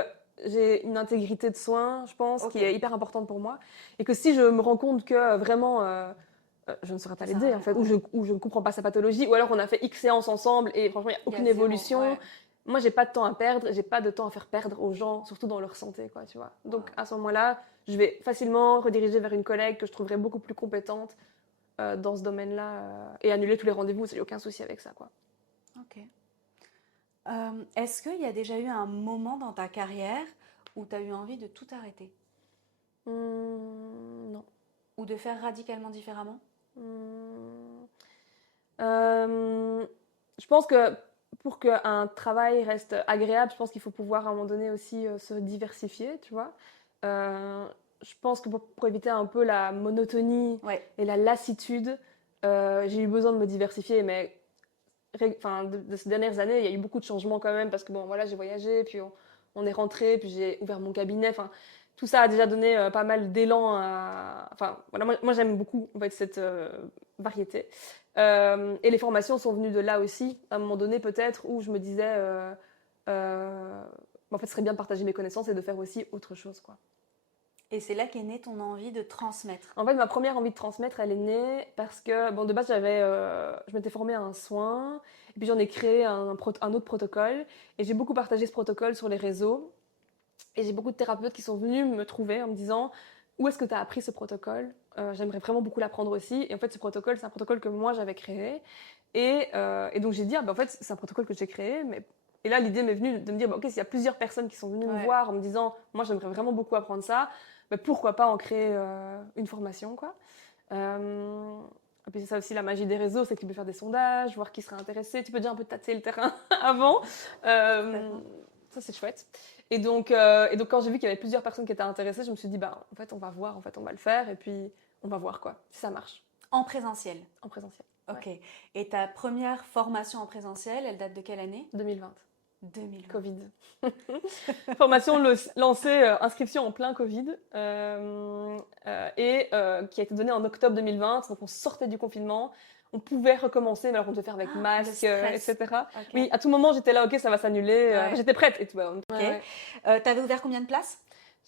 j'ai une intégrité de soins, je pense, Ok. qui est hyper importante pour moi. Et que si je me rends compte que vraiment, je ne saurais pas Ça sert à l'aider, en rien, fait, ouais. ou je ne comprends pas sa pathologie, ou alors on a fait X séances ensemble et franchement, il n'y a Il y a aucune zéro, évolution. ouais. Moi, j'ai pas de temps à perdre, j'ai pas de temps à faire perdre aux gens, surtout dans leur santé, quoi, tu vois. Donc, Wow. à ce moment-là, je vais facilement rediriger vers une collègue que je trouverais beaucoup plus compétente dans ce domaine-là et annuler tous les rendez-vous, j'ai aucun souci avec ça, quoi. Ok. Est-ce qu'il y a déjà eu un moment dans ta carrière où tu as eu envie de tout arrêter Non. ou de faire radicalement différemment? Hum, je pense que pour qu'un travail reste agréable, je pense qu'il faut pouvoir à un moment donné aussi se diversifier, tu vois. Euh, je pense que pour éviter un peu la monotonie Ouais. et la lassitude, j'ai eu besoin de me diversifier, mais enfin, de ces dernières années, il y a eu beaucoup de changements quand même, parce que bon, voilà, j'ai voyagé, puis on est rentré, puis j'ai ouvert mon cabinet, enfin, tout ça a déjà donné pas mal d'élan à... Enfin, voilà, moi j'aime beaucoup en fait, cette variété. Et les formations sont venues de là aussi, à un moment donné peut-être, où je me disais, en fait, ce serait bien de partager mes connaissances et de faire aussi autre chose, quoi. Et c'est là qu'est née ton envie de transmettre. En fait, ma première envie de transmettre, elle est née parce que, bon, de base, je m'étais formée à un soin, et puis j'en ai créé un autre protocole, et j'ai beaucoup partagé ce protocole sur les réseaux, et j'ai beaucoup de thérapeutes qui sont venus me trouver en me disant, où est-ce que tu as appris ce protocole? J'aimerais vraiment beaucoup l'apprendre aussi, et en fait, ce protocole, c'est un protocole que moi, j'avais créé, et donc j'ai dit, ah, ben, en fait, c'est un protocole que j'ai créé, mais... Et là, l'idée m'est venue de me dire, bah, ok, s'il y a plusieurs personnes qui sont venues me Ouais. voir en me disant, moi, j'aimerais vraiment beaucoup apprendre ça, mais pourquoi pas en créer une formation, quoi. Et puis c'est ça aussi la magie des réseaux, c'est que tu peux faire des sondages, voir qui serait intéressé, tu peux déjà un peu tâter le terrain avant. Ça c'est chouette. Et donc quand j'ai vu qu'il y avait plusieurs personnes qui étaient intéressées, je me suis dit, bah, en fait on va voir, en fait on va le faire, et puis on va voir quoi, si ça marche. En présentiel. En présentiel. Ok. Ouais. Et ta première formation en présentiel, elle date de quelle année? 2020. 2020. Covid. Formation lancée, inscription en plein Covid, et qui a été donnée en octobre 2020. Donc on sortait du confinement, on pouvait recommencer, mais alors on devait faire avec masque, etc. Ok. Oui, à tout moment j'étais là, ok, ça va s'annuler. Ouais. J'étais prête et tout. Ouais, Ok. ouais. T'avais ouvert combien de places?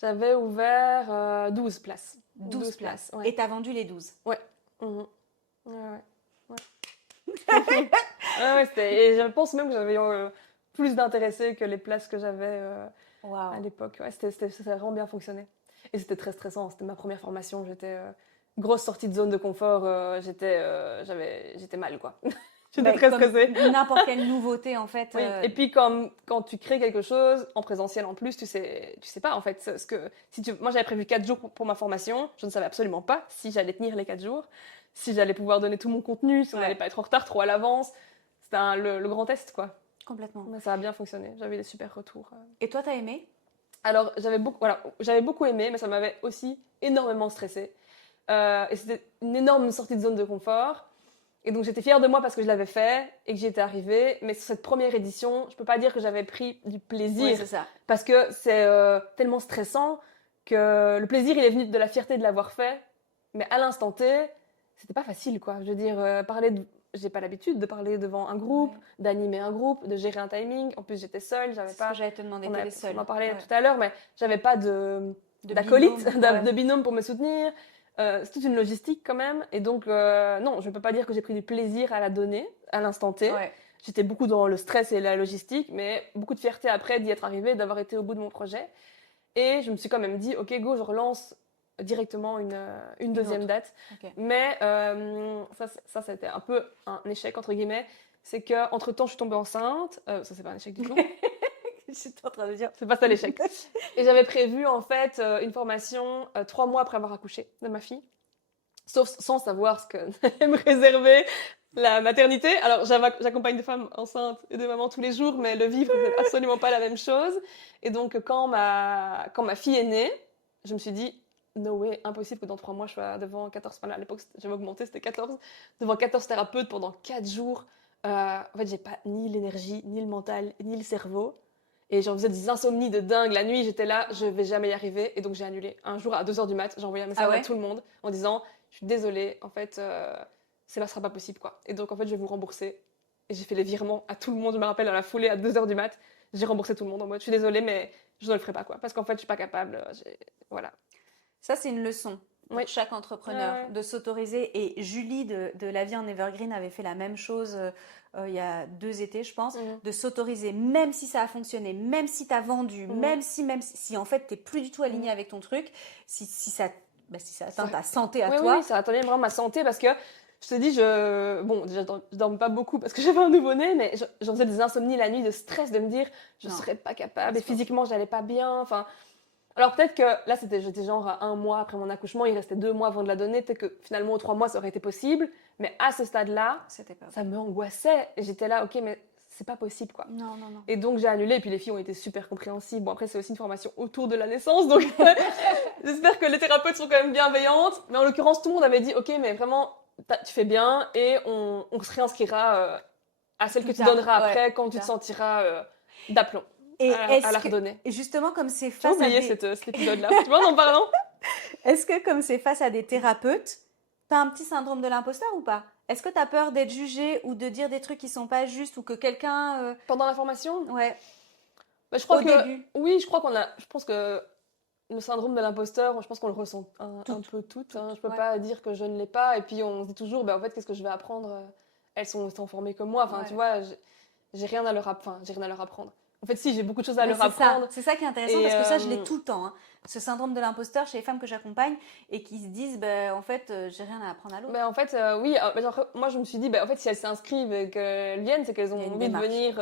J'avais ouvert 12 places. 12 places. Ouais. Et t'as vendu les 12? Ouais. Mhm. Ouais. Et je pense même que j'avais plus d'intéressés que les places que j'avais Wow. à l'époque. Ouais, ça a vraiment bien fonctionné. Et c'était très stressant. C'était ma première formation. J'étais grosse sortie de zone de confort. J'étais mal, quoi. J'étais très comme stressée. n'importe quelle nouveauté, en fait. Oui. Et puis quand tu crées quelque chose en présentiel en plus, tu sais pas en fait moi j'avais prévu 4 jours pour ma formation, je ne savais absolument pas si j'allais tenir les 4 jours, si j'allais pouvoir donner tout mon contenu, si on n'allait pas être en retard trop à l'avance. C'était le grand test quoi. Complètement. Mais ça a bien fonctionné, j'avais des super retours. Et toi, t'as aimé? Alors j'avais beaucoup aimé, mais ça m'avait aussi énormément stressée. Et c'était une énorme sortie de zone de confort. Et donc j'étais fière de moi parce que je l'avais fait et que j'y étais arrivée. Mais sur cette première édition, je peux pas dire que j'avais pris du plaisir. Oui, c'est ça. Parce que c'est tellement stressant que le plaisir, il est venu de la fierté de l'avoir fait. Mais à l'instant T, c'était pas facile, quoi. Je veux dire, j'ai pas l'habitude de parler devant un groupe, Ouais. d'animer un groupe, de gérer un timing. En plus, j'étais seule, j'avais C'est ce pas... que j'allais te demander, t'étais seule. On en parlait Ouais. tout à l'heure, mais j'avais pas De d'acolyte, binôme, ouais. de binôme pour me soutenir. C'est toute une logistique quand même. Et donc, non, je ne peux pas dire que j'ai pris du plaisir à la donner à l'instant T. Ouais. J'étais beaucoup dans le stress et la logistique, mais beaucoup de fierté après d'y être arrivée, d'avoir été au bout de mon projet. Et je me suis quand même dit, ok, go, je relance directement une deuxième autre. date. Ok. Mais ça a été un peu un échec, entre guillemets. C'est qu'entre-temps, je suis tombée enceinte. Ça, c'est pas un échec du tout. J'étais en train de dire. C'est pas ça l'échec. Et j'avais prévu en fait une formation 3 mois après avoir accouché de ma fille, sauf sans savoir ce que allait me réserver la maternité. Alors j'accompagne des femmes enceintes et des mamans tous les jours, mais le vivre c'est absolument pas la même chose. Et donc quand ma fille est née, je me suis dit no way, impossible que dans 3 mois je sois devant 14, enfin, à l'époque j'avais augmenté, c'était 14, devant 14 thérapeutes pendant 4 jours. En fait j'ai pas ni l'énergie, ni le mental, ni le cerveau. Et j'en faisais des insomnies de dingue. La nuit, j'étais là, je vais jamais y arriver. Et donc, j'ai annulé. Un jour, à 2h du mat, j'ai envoyé un message Ah ouais? à tout le monde en disant, je suis désolée, en fait, cela sera pas possible, quoi. Et donc, en fait, je vais vous rembourser. Et j'ai fait les virements à tout le monde. Je me rappelle, à la foulée, à 2h du mat, j'ai remboursé tout le monde en mode, je suis désolée, mais je ne le ferai pas, quoi. Parce qu'en fait, je suis pas capable. Voilà. Ça, c'est une leçon pour Oui. chaque entrepreneur Ouais. de s'autoriser. Et Julie de La Vie en Evergreen avait fait la même chose il y a 2 étés, je pense, Mhm. de s'autoriser, même si ça a fonctionné, même si tu as vendu, Mhm. même si en fait tu n'es plus du tout aligné Mhm. avec ton truc, si ça atteint ta santé à Oui, toi. oui, ça attendait vraiment ma santé parce que je te dis, bon, déjà, je dormais pas beaucoup parce que j'avais un nouveau-né, mais j'en faisais des insomnies la nuit, de stress, de me dire, je Non. serais pas capable, et C'est pas physiquement, j'allais pas bien. Enfin, alors peut-être que là, j'étais genre à 1 mois après mon accouchement, il restait 2 mois avant de la donner, peut-être que finalement, aux 3 mois, ça aurait été possible, mais à ce stade-là, C'était pas. ça me angoissait, et j'étais là, ok, mais c'est pas possible, quoi. Non, non, non. Et donc j'ai annulé, et puis les filles ont été super compréhensibles. Bon, après, c'est aussi une formation autour de la naissance, donc j'espère que les thérapeutes sont quand même bienveillantes. Mais en l'occurrence, tout le monde avait dit, ok, mais vraiment, tu fais bien, et on se réinscrira à celle que Plus tu tard, donneras ouais, après, quand plus tu te tard. sentiras d'aplomb Et à la redonner. justement, comme c'est J'ai face à oublié des... cet épisode-là. Tu vois, en parlant. Est-ce que comme c'est face à des thérapeutes, tu as un petit syndrome de l'imposteur ou pas? Est-ce que tu as peur d'être jugé ou de dire des trucs qui sont pas justes ou que quelqu'un... Pendant la formation, Ouais, bah, je crois au que... début. Oui, je crois je pense que le syndrome de l'imposteur, je pense qu'on le ressent un peu toutes. Hein. Je peux ouais. pas dire que je ne l'ai pas. Et puis on se dit toujours, bah, en fait, qu'est-ce que je vais apprendre? Elles sont autant formées que moi. Enfin, Ouais. tu vois, j'ai rien à leur apprendre. En fait, si, j'ai beaucoup de choses à Mais leur apprendre. c'est ça qui est intéressant Et, parce que ça, je l'ai tout le temps. Hein. Ce syndrome de l'imposteur chez les femmes que j'accompagne et qui se disent, en fait, j'ai rien à apprendre à l'autre. Ben, en fait, oui. Mais genre, moi, je me suis dit, en fait, si elles s'inscrivent et qu'elles viennent, c'est qu'elles ont Il y a une envie de démarche. venir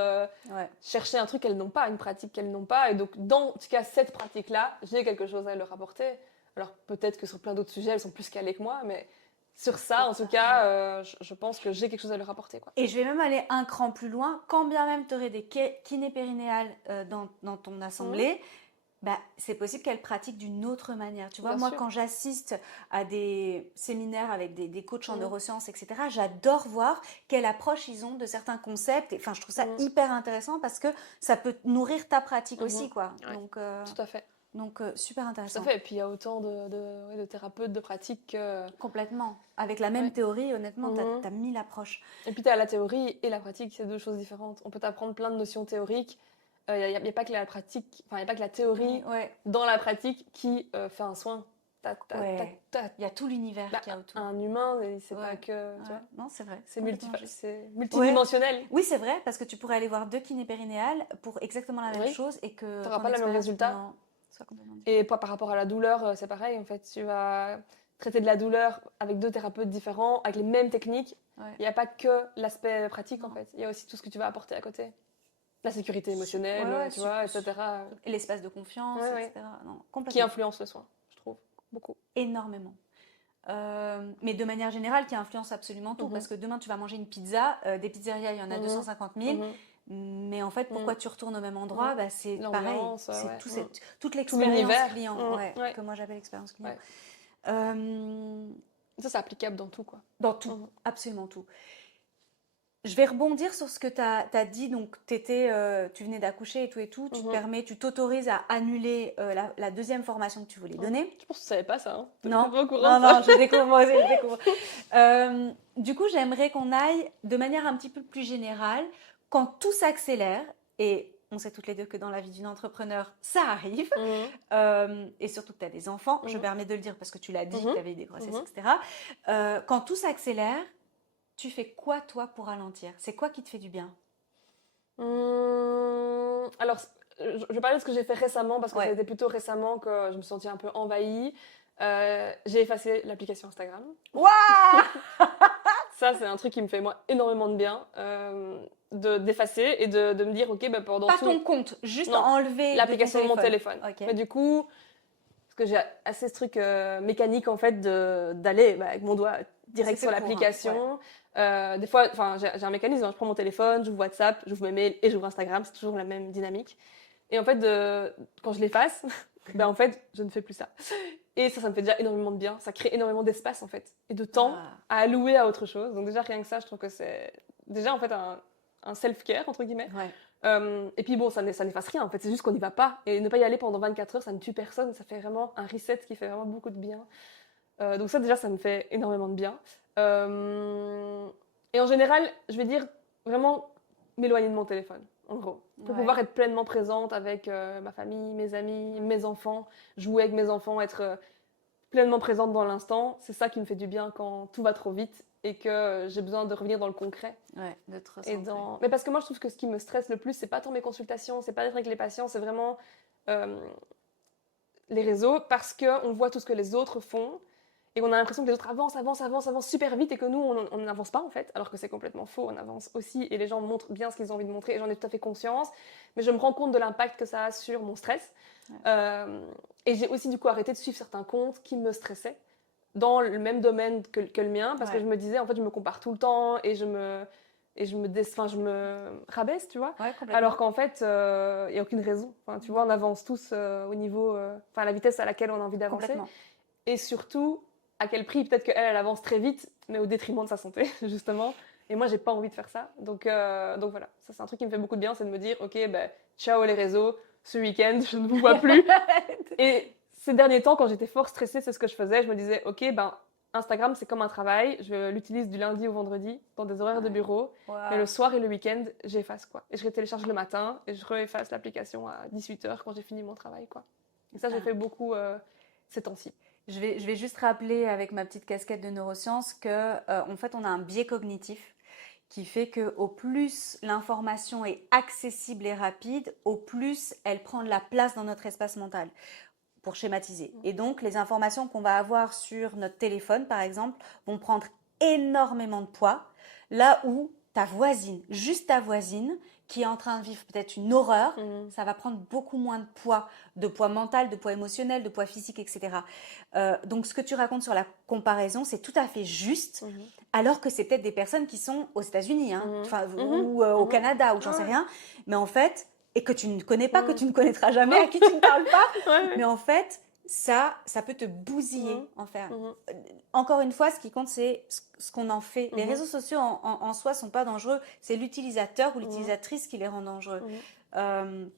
Ouais. chercher un truc qu'elles n'ont pas, une pratique qu'elles n'ont pas. Et donc, dans, en tout cas, cette pratique-là, j'ai quelque chose à leur apporter. Alors, peut-être que sur plein d'autres sujets, elles sont plus calées que moi, mais sur ça, en tout cas, je pense que j'ai quelque chose à leur apporter, quoi. Et je vais même aller un cran plus loin. Quand bien même tu aurais des kinés périnéales dans ton assemblée, c'est possible qu'elles pratiquent d'une autre manière. Tu vois, Bien moi, sûr. quand j'assiste à des séminaires avec des coachs en Mhm. neurosciences, etc., j'adore voir quelle approche ils ont de certains concepts. Enfin, je trouve ça hyper intéressant parce que ça peut nourrir ta pratique aussi, quoi. Ouais. Donc, Tout à fait. Super Tout intéressant. à fait. Et puis, il y a autant de thérapeutes, de pratiques que... Complètement. Avec la même théorie, honnêtement, Mhm. t'as mis l'approche. Et puis, tu as la théorie et la pratique, c'est 2 choses différentes. On peut t'apprendre plein de notions théoriques. Il n'y a pas que la pratique, enfin, il n'y a pas que la théorie Ouais. dans la pratique qui fait un soin. Ouais. Il y a tout l'univers qu'il y a autour. Un humain, c'est Ouais. pas que... tu vois, Ouais. Non, c'est vrai. c'est complètement juste. c'est multidimensionnel. Oui, c'est vrai, parce que tu pourrais aller voir 2 kinés périnéales pour exactement la même Oui. chose et que T'auras ton pas le même expérience, résultat. non, soit complètement différente. Et par rapport à la douleur, c'est pareil, en fait. traiter de la douleur avec 2 thérapeutes différents, avec les mêmes techniques. Ouais. Il n'y a pas que l'aspect pratique, en Non. fait. Il y a aussi tout ce que tu vas apporter à côté. La sécurité émotionnelle, Ouais, ouais, tu vois, etc. Et l'espace de confiance, Ouais, ouais. etc. Non, Qui complètement. influence le soin, je trouve. Beaucoup. Énormément. Mais de manière générale, qui influence absolument tout. Mhm. Parce que demain, tu vas manger une pizza. Des pizzerias, il y en a Mhm. 250 000. Mhm. Mais en fait, pourquoi tu retournes au même endroit? Mhm. Bah, c'est pareil. L'ambiance, C'est ouais. toute Tout l'expérience l'univers. client, ouais, Ouais. que moi j'appelle expérience client. Ouais. Euh, Ça, c'est applicable dans tout, quoi. Dans tout, Mhm. absolument tout. Je vais rebondir sur ce que tu as dit. Donc, tu venais d'accoucher et tout. Tu t'autorises à annuler la deuxième formation que tu voulais donner. Je pense que tu savais pas ça, hein. T'es Non, pas au courant non, de ça. non, je découvre, moi aussi, je découvre. Du coup, j'aimerais qu'on aille de manière un petit peu plus générale, quand tout s'accélère, et on sait toutes les deux que dans la vie d'une entrepreneur, ça arrive, et surtout que tu as des enfants, je me permets de le dire parce que tu l'as dit, que tu avais eu des grossesses, etc. Quand tout s'accélère, tu fais quoi, toi, pour ralentir? C'est quoi qui te fait du bien? Alors, je vais parler de ce que j'ai fait récemment, parce que Ouais. ça a été plutôt récemment que je me sentais un peu envahie. J'ai effacé l'application Instagram. Waouh! Ça, c'est un truc qui me fait, moi, énormément de bien, d'effacer et de me dire, ok, bah, pendant Pas tout... ton compte, juste Non, enlever l'application de ton mon téléphone. Ok. Mais du coup, parce que j'ai assez ce truc mécanique, en fait, d'aller avec mon doigt direct C'est sur fait pour, hein, l'application. Des fois, j'ai un mécanisme, hein, je prends mon téléphone, j'ouvre WhatsApp, j'ouvre mes mails et j'ouvre Instagram, c'est toujours la même dynamique. Et en fait, quand je l'efface, ben en fait, je ne fais plus ça. Et ça me fait déjà énormément de bien. Ça crée énormément d'espace, en fait, et de temps à allouer à autre chose. Donc déjà, rien que ça, je trouve que c'est déjà, en fait, un self-care, entre guillemets. Ouais. Et puis bon, ça n'efface rien, en fait, c'est juste qu'on n'y va pas. Et ne pas y aller pendant 24 heures, ça ne tue personne, ça fait vraiment un reset qui fait vraiment beaucoup de bien. Donc ça, déjà, ça me fait énormément de bien. Et en général, je vais dire vraiment m'éloigner de mon téléphone, en gros. Pour pouvoir être pleinement présente avec ma famille, mes amis, mes enfants, jouer avec mes enfants, être pleinement présente dans l'instant. C'est ça qui me fait du bien quand tout va trop vite et que j'ai besoin de revenir dans le concret. Ouais, de te recentrer. Mais parce que moi, je trouve que ce qui me stresse le plus, c'est pas tant mes consultations, c'est pas d'être avec les patients, c'est vraiment les réseaux, parce qu'on voit tout ce que les autres font et on a l'impression que les autres avancent super vite et que nous, on n'avance pas en fait, alors que c'est complètement faux, on avance aussi et les gens montrent bien ce qu'ils ont envie de montrer et j'en ai tout à fait conscience, mais je me rends compte de l'impact que ça a sur mon stress. Et j'ai aussi du coup arrêté de suivre certains comptes qui me stressaient dans le même domaine que le mien, parce que je me disais, en fait, je me compare tout le temps et je me rabaisse, tu vois. Alors qu'en fait, il n'y a aucune raison. Enfin, tu vois, on avance tous au niveau, à la vitesse à laquelle on a envie d'avancer. Et surtout, à quel prix? Peut-être qu'elle avance très vite, mais au détriment de sa santé, justement. Et moi, j'ai pas envie de faire ça. Donc voilà, ça c'est un truc qui me fait beaucoup de bien, c'est de me dire, ok, ciao les réseaux, ce week-end, je ne vous vois plus. Et ces derniers temps, quand j'étais fort stressée, c'est ce que je faisais. Je me disais, ok, Instagram, c'est comme un travail. Je l'utilise du lundi au vendredi dans des horaires de bureau. Mais le soir et le week-end, j'efface, quoi. Et je télécharge le matin et je réefface l'application à 18h quand j'ai fini mon travail, quoi. Et ça, j'ai fait beaucoup ces temps-ci. Je vais juste rappeler avec ma petite casquette de neurosciences que en fait, on a un biais cognitif qui fait que au plus l'information est accessible et rapide, au plus elle prend de la place dans notre espace mental, pour schématiser. Et donc, les informations qu'on va avoir sur notre téléphone, par exemple, vont prendre énormément de poids, là où ta voisine, juste ta voisine, qui est en train de vivre peut-être une horreur, ça va prendre beaucoup moins de poids mental, de poids émotionnel, de poids physique, etc. Donc, ce que tu racontes sur la comparaison, c'est tout à fait juste, alors que c'est peut-être des personnes qui sont aux États-Unis, hein, ou au Canada, ou j'en sais rien, mais en fait, et que tu ne connais pas, que tu ne connaîtras jamais, à qui tu ne parles pas, mais en fait, ça peut te bousiller, en fait. Encore une fois, ce qui compte, c'est ce qu'on en fait. Les réseaux sociaux en soi sont pas dangereux, c'est l'utilisateur ou l'utilisatrice qui les rend dangereux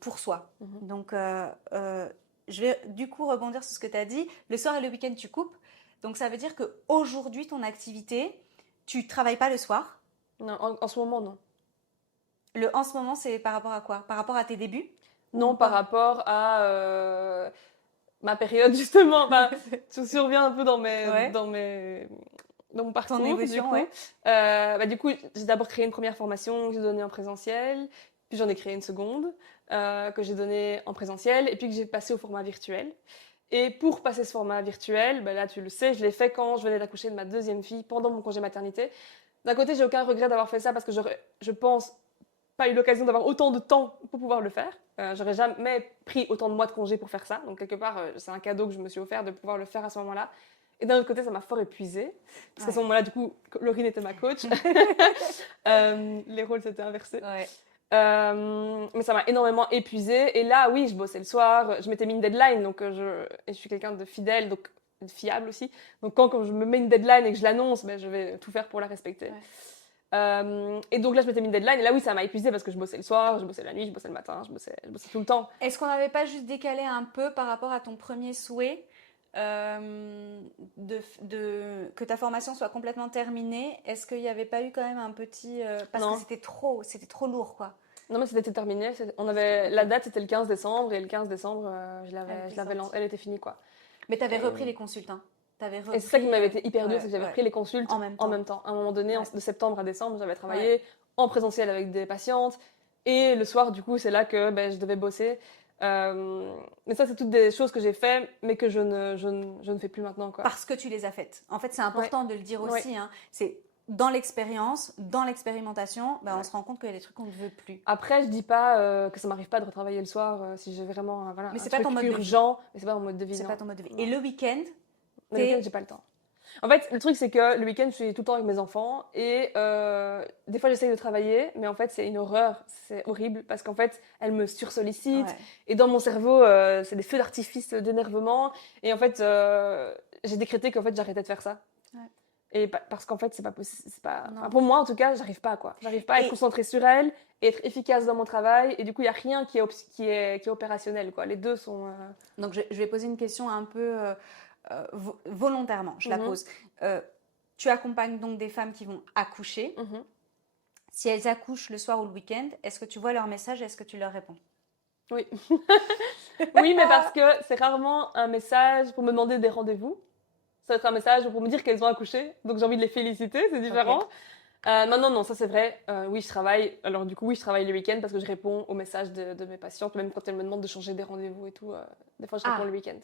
pour soi. Donc, je vais du coup rebondir sur ce que tu as dit. Le soir et le week-end, tu coupes. Donc, ça veut dire qu'aujourd'hui, ton activité, tu travailles pas le soir? Non, en ce moment, non. En ce moment, c'est par rapport à quoi? Par rapport à tes débuts? Non, par rapport à ma période, justement. Tu surviens un peu dans mon parcours. Ton évolution, du coup, j'ai d'abord créé une première formation que j'ai donnée en présentiel, puis j'en ai créé une seconde que j'ai donnée en présentiel, et puis que j'ai passée au format virtuel. Et pour passer ce format virtuel, ben là, tu le sais, je l'ai fait quand je venais d'accoucher de ma deuxième fille, pendant mon congé maternité. D'un côté, j'ai aucun regret d'avoir fait ça parce que je pense pas eu l'occasion d'avoir autant de temps pour pouvoir le faire. J'aurais jamais pris autant de mois de congé pour faire ça. Donc, quelque part, c'est un cadeau que je me suis offert de pouvoir le faire à ce moment-là. Et d'un autre côté, ça m'a fort épuisée. Parce qu'à ce moment-là, du coup, Laurine était ma coach. Les rôles s'étaient inversés. Ouais. Mais ça m'a énormément épuisée. Et là, oui, je bossais le soir. Je m'étais mis une deadline. Donc, et je suis quelqu'un de fidèle, donc de fiable aussi. Donc, quand je me mets une deadline et que je l'annonce, ben, je vais tout faire pour la respecter. Ouais. Et donc là, je m'étais mis une deadline. Et là, oui, ça m'a épuisée parce que je bossais le soir, je bossais la nuit, je bossais le matin, je bossais tout le temps. Est-ce qu'on n'avait pas juste décalé un peu par rapport à ton premier souhait que ta formation soit complètement terminée? Est-ce qu'il n'y avait pas eu quand même un petit... parce Non. que c'était trop lourd, quoi. Non, mais c'était terminé. On avait, la date, c'était le 15 décembre. Et le 15 décembre, elle était finie, quoi. Mais tu avais repris les consultes, hein. Et c'est ça qui m'avait été hyper dur, c'est que j'avais repris les consultes en même temps. À un moment donné, de septembre à décembre, j'avais travaillé en présentiel avec des patientes. Et le soir, du coup, c'est là que je devais bosser. Mais ça, c'est toutes des choses que j'ai fait, mais que je ne fais plus maintenant, quoi. Parce que tu les as faites. En fait, c'est important de le dire aussi. Hein. C'est dans l'expérience, dans l'expérimentation, on se rend compte qu'il y a des trucs qu'on ne veut plus. Après, je dis pas que ça m'arrive pas de retravailler le soir si j'ai vraiment mais c'est un pas truc ton mode urgent, mais c'est pas mon mode de vie. C'est pas ton mode de vie. Et le week-end, le week-end, j'ai pas le temps. En fait, le truc, c'est que le week-end, je suis tout le temps avec mes enfants et des fois, j'essaye de travailler, mais en fait, c'est une horreur. C'est horrible parce qu'en fait, elles me sursollicitent et dans mon cerveau, c'est des feux d'artifice d'énervement. Et en fait, j'ai décrété qu'en fait, j'arrêtais de faire ça. Ouais. Et parce qu'en fait, c'est pas possible. Enfin, pour moi, en tout cas, j'arrive pas, quoi. J'arrive pas à être concentrée sur elles et être efficace dans mon travail. Et du coup, il y a rien qui est opérationnel, quoi. Les deux sont... Donc, je vais poser une question un peu... volontairement, je la pose. Tu accompagnes donc des femmes qui vont accoucher. Si elles accouchent le soir ou le week-end, est-ce que tu vois leur message et est-ce que tu leur réponds? Oui. Oui, mais parce que c'est rarement un message pour me demander des rendez-vous. Ça va être un message pour me dire qu'elles ont accouché. Donc j'ai envie de les féliciter, c'est différent. Okay. Non, ça c'est vrai. Oui, je travaille. Alors du coup, oui, je travaille le week-end parce que je réponds aux messages de mes patientes, même quand elles me demandent de changer des rendez-vous et tout. Des fois, je réponds le week-end.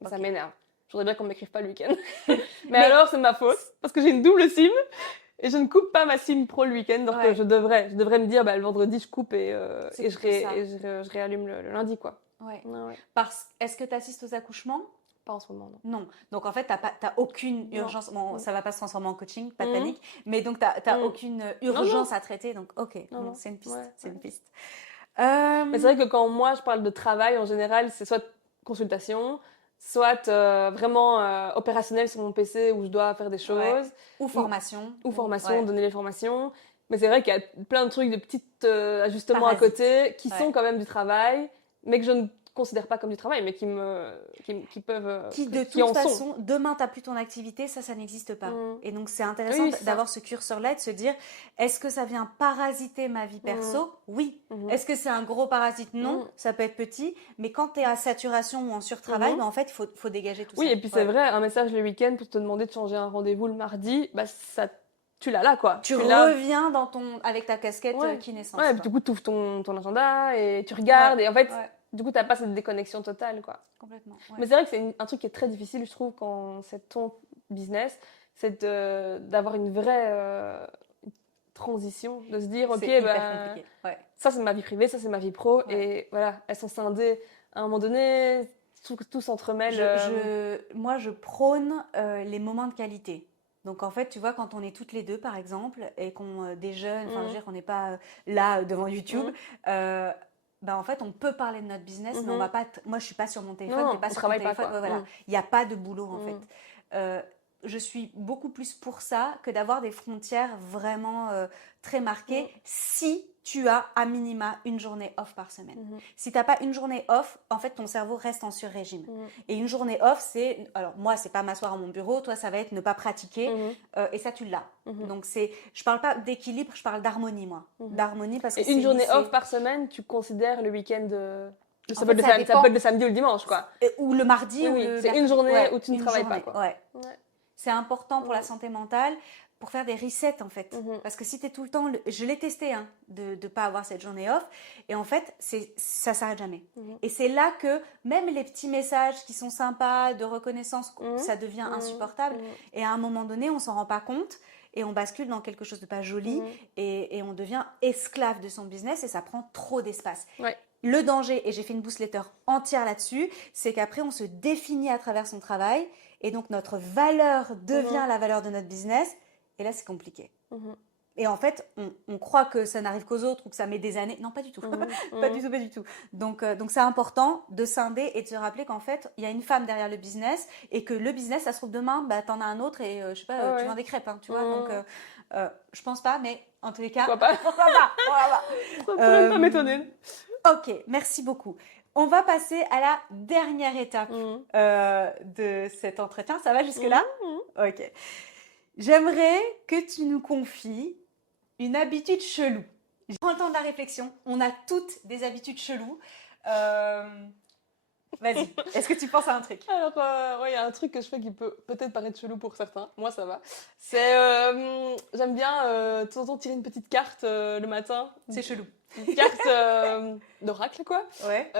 Okay. Ça m'énerve. Je voudrais bien qu'on ne m'écrive pas le week-end. mais alors, c'est ma faute, parce que j'ai une double SIM et je ne coupe pas ma SIM pro le week-end. Donc, je devrais me dire, le vendredi, je coupe et je réallume le lundi, quoi. Ouais. Est-ce que tu assistes aux accouchements? Pas en ce moment, non. Non. Donc, en fait, tu n'as aucune urgence. Bon, ça ne va pas se transformer en coaching, pas de panique. Mais donc, tu n'as aucune urgence à traiter. Donc, OK, c'est une piste. C'est une piste. Mais c'est vrai que quand moi, je parle de travail, en général, c'est soit consultation, soit vraiment opérationnel sur mon PC où je dois faire des choses. Ou formation. Donner les formations. Mais c'est vrai qu'il y a plein de trucs, de petits ajustements à côté qui sont quand même du travail, mais que je ne considère pas comme du travail, mais qui peuvent... de toute façon, demain, tu n'as plus ton activité, ça n'existe pas. Et donc, c'est intéressant d'avoir ce curseur-là et de se dire, est-ce que ça vient parasiter ma vie perso? Oui. Est-ce que c'est un gros parasite? Non. Ça peut être petit, mais quand tu es à saturation ou en surtravail, en fait, il faut dégager tout ça. Oui, et puis c'est vrai, un message le week-end pour te demander de changer un rendez-vous le mardi, tu l'as là, quoi. Tu reviens avec ta casquette kiné-sens. Ouais, et puis du coup, tu ouvres ton agenda et tu regardes, et en fait... Du coup, tu n'as pas cette déconnexion totale, quoi. Complètement. Ouais. Mais c'est vrai que c'est un truc qui est très difficile, je trouve, quand c'est ton business, c'est d'avoir une vraie transition, de se dire, ok, ça c'est ma vie privée, ça c'est ma vie pro, et voilà, elles sont scindées. À un moment donné, tout s'entremêle. Moi, je prône les moments de qualité. Donc en fait, tu vois, quand on est toutes les deux, par exemple, et qu'on déjeune, enfin, je veux dire qu'on n'est pas là devant YouTube. En fait, on peut parler de notre business, mais on va pas. Moi, je suis pas sur mon téléphone, t'es pas sur ton téléphone. Voilà, il n'y a pas de boulot en fait. Je suis beaucoup plus pour ça que d'avoir des frontières vraiment très marquées. Si tu as à minima une journée off par semaine. Si tu n'as pas une journée off, en fait, ton cerveau reste en sur-régime. Et une journée off, c'est... Alors, moi, c'est pas m'asseoir à mon bureau. Toi, ça va être ne pas pratiquer. Et ça, tu l'as. Donc, je parle pas d'équilibre, je parle d'harmonie, moi. D'harmonie parce que une journée off par semaine, tu considères le week-end... Ça peut être le samedi ou le dimanche, quoi. Ou le mardi. Oui, c'est une journée où tu ne travailles pas, quoi. c'est important pour la santé mentale, pour faire des resets en fait. Mhm. Parce que si tu es tout le temps, je l'ai testé hein, de ne pas avoir cette journée off, et en fait, ça s'arrête jamais. Mhm. Et c'est là que même les petits messages qui sont sympas, de reconnaissance, ça devient insupportable. Et à un moment donné, on s'en rend pas compte, et on bascule dans quelque chose de pas joli, et on devient esclave de son business, et ça prend trop d'espace. Ouais. Le danger, et j'ai fait une newsletter entière là-dessus, c'est qu'après on se définit à travers son travail et donc notre valeur devient la valeur de notre business et là c'est compliqué. Et en fait, on croit que ça n'arrive qu'aux autres ou que ça met des années. Non, pas du tout. Pas du tout, pas du tout. Donc c'est important de scinder et de se rappeler qu'en fait, il y a une femme derrière le business et que le business, ça se trouve demain, bah, t'en as un autre et je sais pas, tu vends des crêpes, hein, tu vois. Donc je pense pas, mais en tous les cas, Pourquoi pas? pourquoi pas, pourquoi pas. Ça pourrait pas m'étonner. Ok, merci beaucoup. On va passer à la dernière étape de cet entretien. Ça va jusque-là? Ok. J'aimerais que tu nous confies une habitude chelou. Je prends le temps de la réflexion. On a toutes des habitudes cheloues. Vas-y, est-ce que tu penses à un truc? Alors, il y a un truc que je fais qui peut peut-être paraître chelou pour certains. Moi, ça va. C'est, j'aime bien de temps en temps tirer une petite carte le matin. C'est chelou. Une carte d'oracle, quoi. Ouais.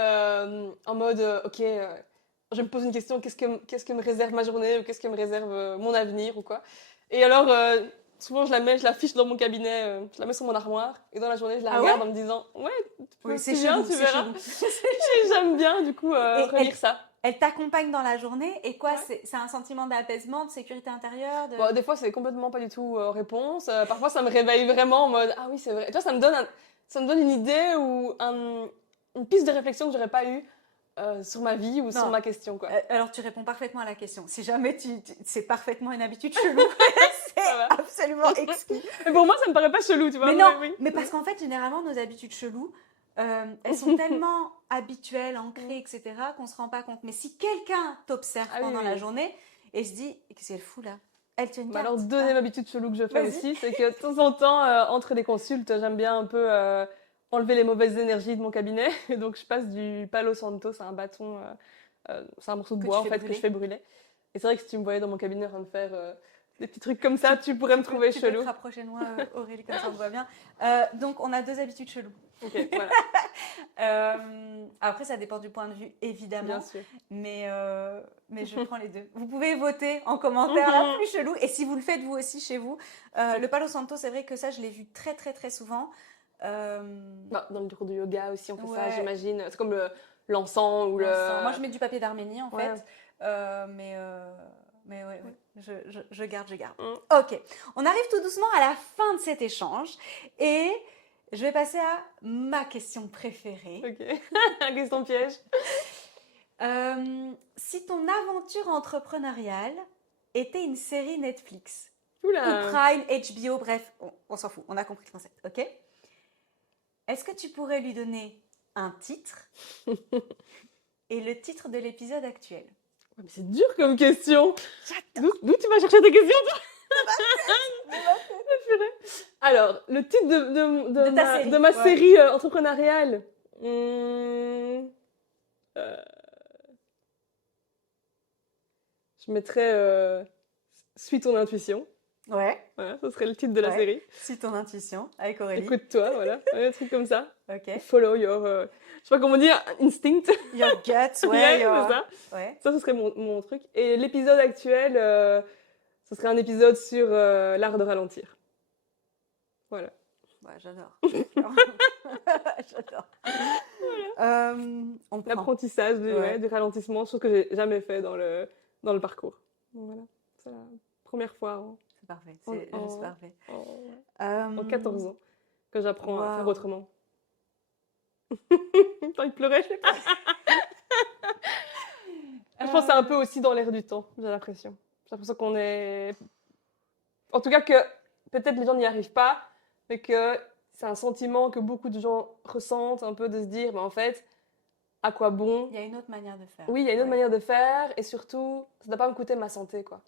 En mode, ok, je me pose une question, qu'est-ce que me réserve ma journée ou qu'est-ce que me réserve mon avenir ou quoi. Et alors, souvent, je l'affiche dans mon cabinet, je la mets sur mon armoire et dans la journée, je la regarde en me disant, ouais, c'est tu viens, chelou, tu verras. chelou. J'aime bien, du coup, relire ça. Elle t'accompagne dans la journée et quoi, c'est un sentiment d'apaisement, de sécurité intérieure Bon, des fois, c'est complètement pas du tout réponse. Parfois, ça me réveille vraiment en mode, ah oui, c'est vrai. Et toi, ça me donne une idée ou une piste de réflexion que j'aurais pas eue sur ma vie ou sur ma question, quoi. Alors, tu réponds parfaitement à la question. Si jamais c'est parfaitement une habitude chelou, c'est absolument exquis. Mais pour moi, ça me paraît pas chelou, tu vois. Mais non, mais parce qu'en fait, généralement, nos habitudes cheloues, elles sont tellement habituelles, ancrées, etc., qu'on se rend pas compte. Mais si quelqu'un t'observe pendant la journée et se dit, qu'est-ce qu'elle fout là? Elle tient une carte. Alors, deuxième habitude chelou que je fais aussi, c'est que de temps en temps, entre les consultes, j'aime bien un peu enlever les mauvaises énergies de mon cabinet. Et donc, je passe du Palo Santo, c'est un bâton, c'est un morceau de bois en fait que je fais brûler. Et c'est vrai que si tu me voyais dans mon cabinet en train de faire des petits trucs comme ça, tu pourrais me trouver chelou. Tu peux te rapprocher de moi, Aurélie, comme ça on te voit bien. Donc, on a deux habitudes cheloues. Ok, voilà. Après, ça dépend du point de vue, évidemment. Bien sûr. Mais je prends les deux. Vous pouvez voter en commentaire la plus chelou. Et si vous le faites vous aussi chez vous, le Palo Santo, c'est vrai que ça, je l'ai vu très, très, très souvent. Dans le cours du yoga aussi, on fait ça, j'imagine. C'est comme l'encens ou le... Moi, je mets du papier d'Arménie, en fait. Mais ouais, je garde. Ok, on arrive tout doucement à la fin de cet échange. Et je vais passer à ma question préférée. Ok, question piège. Si ton aventure entrepreneuriale était une série Netflix, Oula. ou Prime, HBO, bref, on s'en fout, on a compris le concept, ok? Est-ce que tu pourrais lui donner un titre et le titre de l'épisode actuel? Mais c'est dur comme question. D'où tu vas chercher tes questions, toi? Alors, le titre de ma série entrepreneuriale. Je mettrais Suis ton intuition. Ouais. Voilà, ce serait le titre de la série. Suis ton intuition, avec Aurélie. Écoute-toi, voilà. Un truc comme ça. Ok. Follow your... je sais pas comment dire, instinct. Your guts, ouais. C'est ça. Ouais. Ça, ce serait mon truc. Et l'épisode actuel, ce serait un épisode sur l'art de ralentir. Voilà. Ouais, j'adore. J'adore. Voilà. L'apprentissage du ralentissement, chose que j'ai jamais fait dans le parcours. Voilà. C'est la première fois. C'est parfait. C'est juste parfait. En 14 ans que j'apprends à faire autrement. T'as envie de pleurer, je sais pas. Je pense que c'est un peu aussi dans l'air du temps, j'ai l'impression. J'ai l'impression qu'on est... En tout cas que peut-être les gens n'y arrivent pas, mais que c'est un sentiment que beaucoup de gens ressentent, un peu de se dire, mais en fait, à quoi bon? Il y a une autre manière de faire. Oui, il y a une autre manière de faire, et surtout, ça ne doit pas me coûter ma santé, quoi.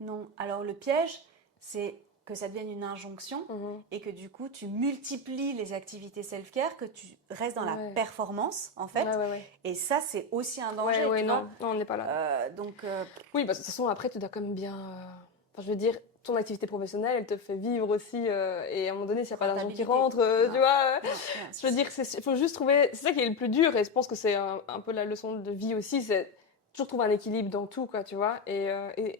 Non, alors le piège, c'est que ça devienne une injonction Mhm. et que du coup, tu multiplies les activités self-care, que tu restes dans la Ouais. performance, en fait. Ouais. Et ça, c'est aussi un danger, Ouais, tu non, vois. non, on n'est pas là. Donc, Oui, bah, de toute façon, après, tu dois quand même bien. Enfin, je veux dire, ton activité professionnelle, elle te fait vivre aussi. Et à un moment donné, s'il n'y a pas d'argent qui rentabilité. rentre, Non. tu vois. Non, bien Je veux dire, il faut juste trouver. C'est ça qui est le plus dur, et je pense que c'est un peu la leçon de vie aussi, c'est toujours trouver un équilibre dans tout, quoi, tu vois. Et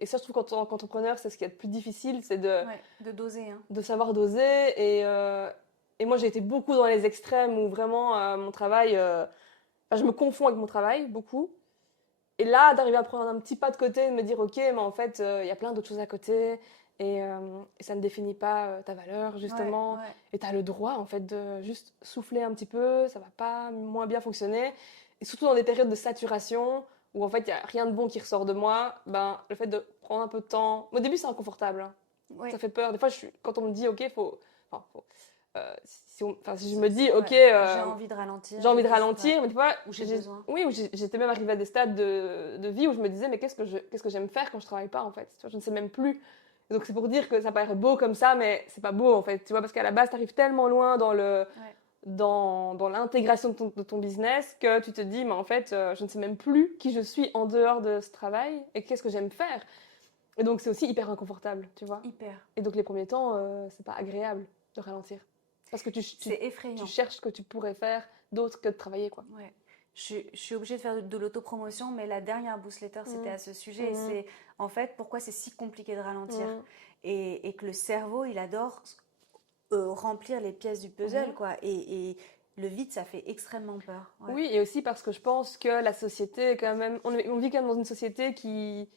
ça, je trouve qu'entrepreneur, c'est ce qui est le plus difficile, c'est ouais, de doser. Hein. de savoir doser. Et moi, j'ai été beaucoup dans les extrêmes où vraiment mon travail. Enfin, je me confonds avec mon travail, beaucoup. Et là, d'arriver à prendre un petit pas de côté et de me dire, ok, mais en fait, il y a plein d'autres choses à côté et ça ne définit pas ta valeur, justement. Ouais. Et tu as le droit, en fait, de juste souffler un petit peu, ça va pas moins bien fonctionner. Et surtout dans des périodes de saturation où, en fait, il n'y a rien de bon qui ressort de moi, ben, le fait de prendre un peu de temps. Au début, c'est inconfortable, hein. Oui. Ça fait peur. Des fois, quand on me dit, ok, faut. Enfin, si je me dis, ok, J'ai envie de ralentir. j'ai envie de juste, ralentir, mais tu vois, Ou j'ai besoin. oui, j'étais même arrivée à des stades de vie où je me disais, mais qu'est-ce que j'aime faire quand je travaille pas, en fait? Tu vois, je ne sais même plus. Et donc c'est pour dire que ça paraît beau comme ça, mais c'est pas beau, en fait, tu vois, parce qu'à la base, tu arrives tellement loin dans l'intégration de ton business que tu te dis, mais en fait, je ne sais même plus qui je suis en dehors de ce travail et qu'est-ce que j'aime faire. Et donc c'est aussi hyper inconfortable, tu vois. Hyper. Et donc les premiers temps, c'est pas agréable de ralentir. Parce que C'est effrayant. tu cherches ce que tu pourrais faire d'autre que de travailler, quoi. Ouais. Je suis obligée de faire de l'autopromotion, mais la dernière Boostletter, c'était à ce sujet. Et c'est en fait pourquoi c'est si compliqué de ralentir. Et que le cerveau, il adore remplir les pièces du puzzle, quoi. Et le vide, ça fait extrêmement peur. Ouais. Oui, et aussi parce que je pense que la société, quand même, on vit quand même dans une société qui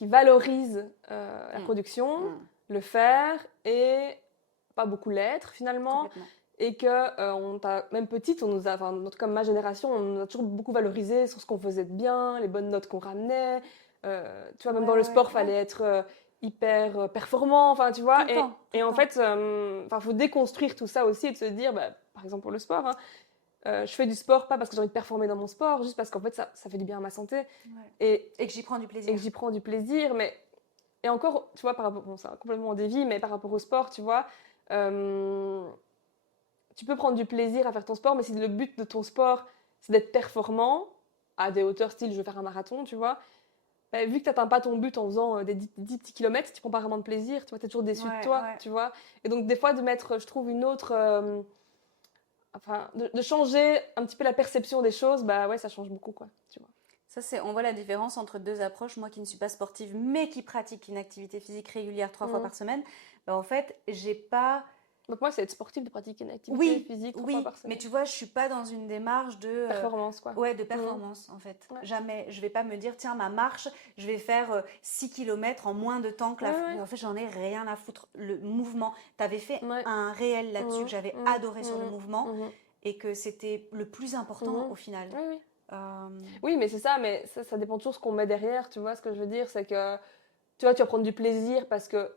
valorise la production, le faire, et pas beaucoup l'être, finalement. Complètement. Et que même petite, on nous a, enfin, comme ma génération, on nous a toujours beaucoup valorisé sur ce qu'on faisait de bien, les bonnes notes qu'on ramenait. Tu vois, même dans le sport, fallait être hyper performant, enfin, tu vois. Et en fait, faut déconstruire tout ça aussi et de se dire, bah, par exemple pour le sport, hein, je fais du sport pas parce que j'ai envie de performer dans mon sport, juste parce qu'en fait, ça fait du bien à ma santé. Et que j'y prends du plaisir. Et que j'y prends du plaisir, mais... Et encore, tu vois, par rapport... Bon, c'est complètement en dévie, mais par rapport au sport, tu vois... tu peux prendre du plaisir à faire ton sport, mais si le but de ton sport, c'est d'être performant, à des hauteurs style je veux faire un marathon, tu vois, bah, vu que tu n'atteins pas ton but en faisant des 10 petits kilomètres, tu prends pas vraiment de plaisir, tu vois, tu es toujours déçu de toi, tu vois. Et donc, des fois, de mettre, je trouve, une autre... de changer un petit peu la perception des choses, bah ouais, ça change beaucoup, quoi, tu vois. Ça, on voit la différence entre deux approches. Moi qui ne suis pas sportive, mais qui pratique une activité physique régulière 3 fois par semaine, bah, en fait, j'ai pas... Donc moi, c'est être sportif, de pratiquer une activité physique 3 fois par semaine. Mais tu vois, je suis pas dans une démarche de... performance, quoi. Ouais, de performance, en fait. Ouais. Jamais. Je vais pas me dire, tiens, ma marche, je vais faire 6 km en moins de temps que la... En fait, j'en ai rien à foutre. Le mouvement, tu avais fait un réel là-dessus que j'avais adoré sur le mouvement et que c'était le plus important au final. Oui, mais c'est ça, mais ça dépend toujours de ce qu'on met derrière, tu vois. Ce que je veux dire, c'est que tu vois, tu vas prendre du plaisir parce que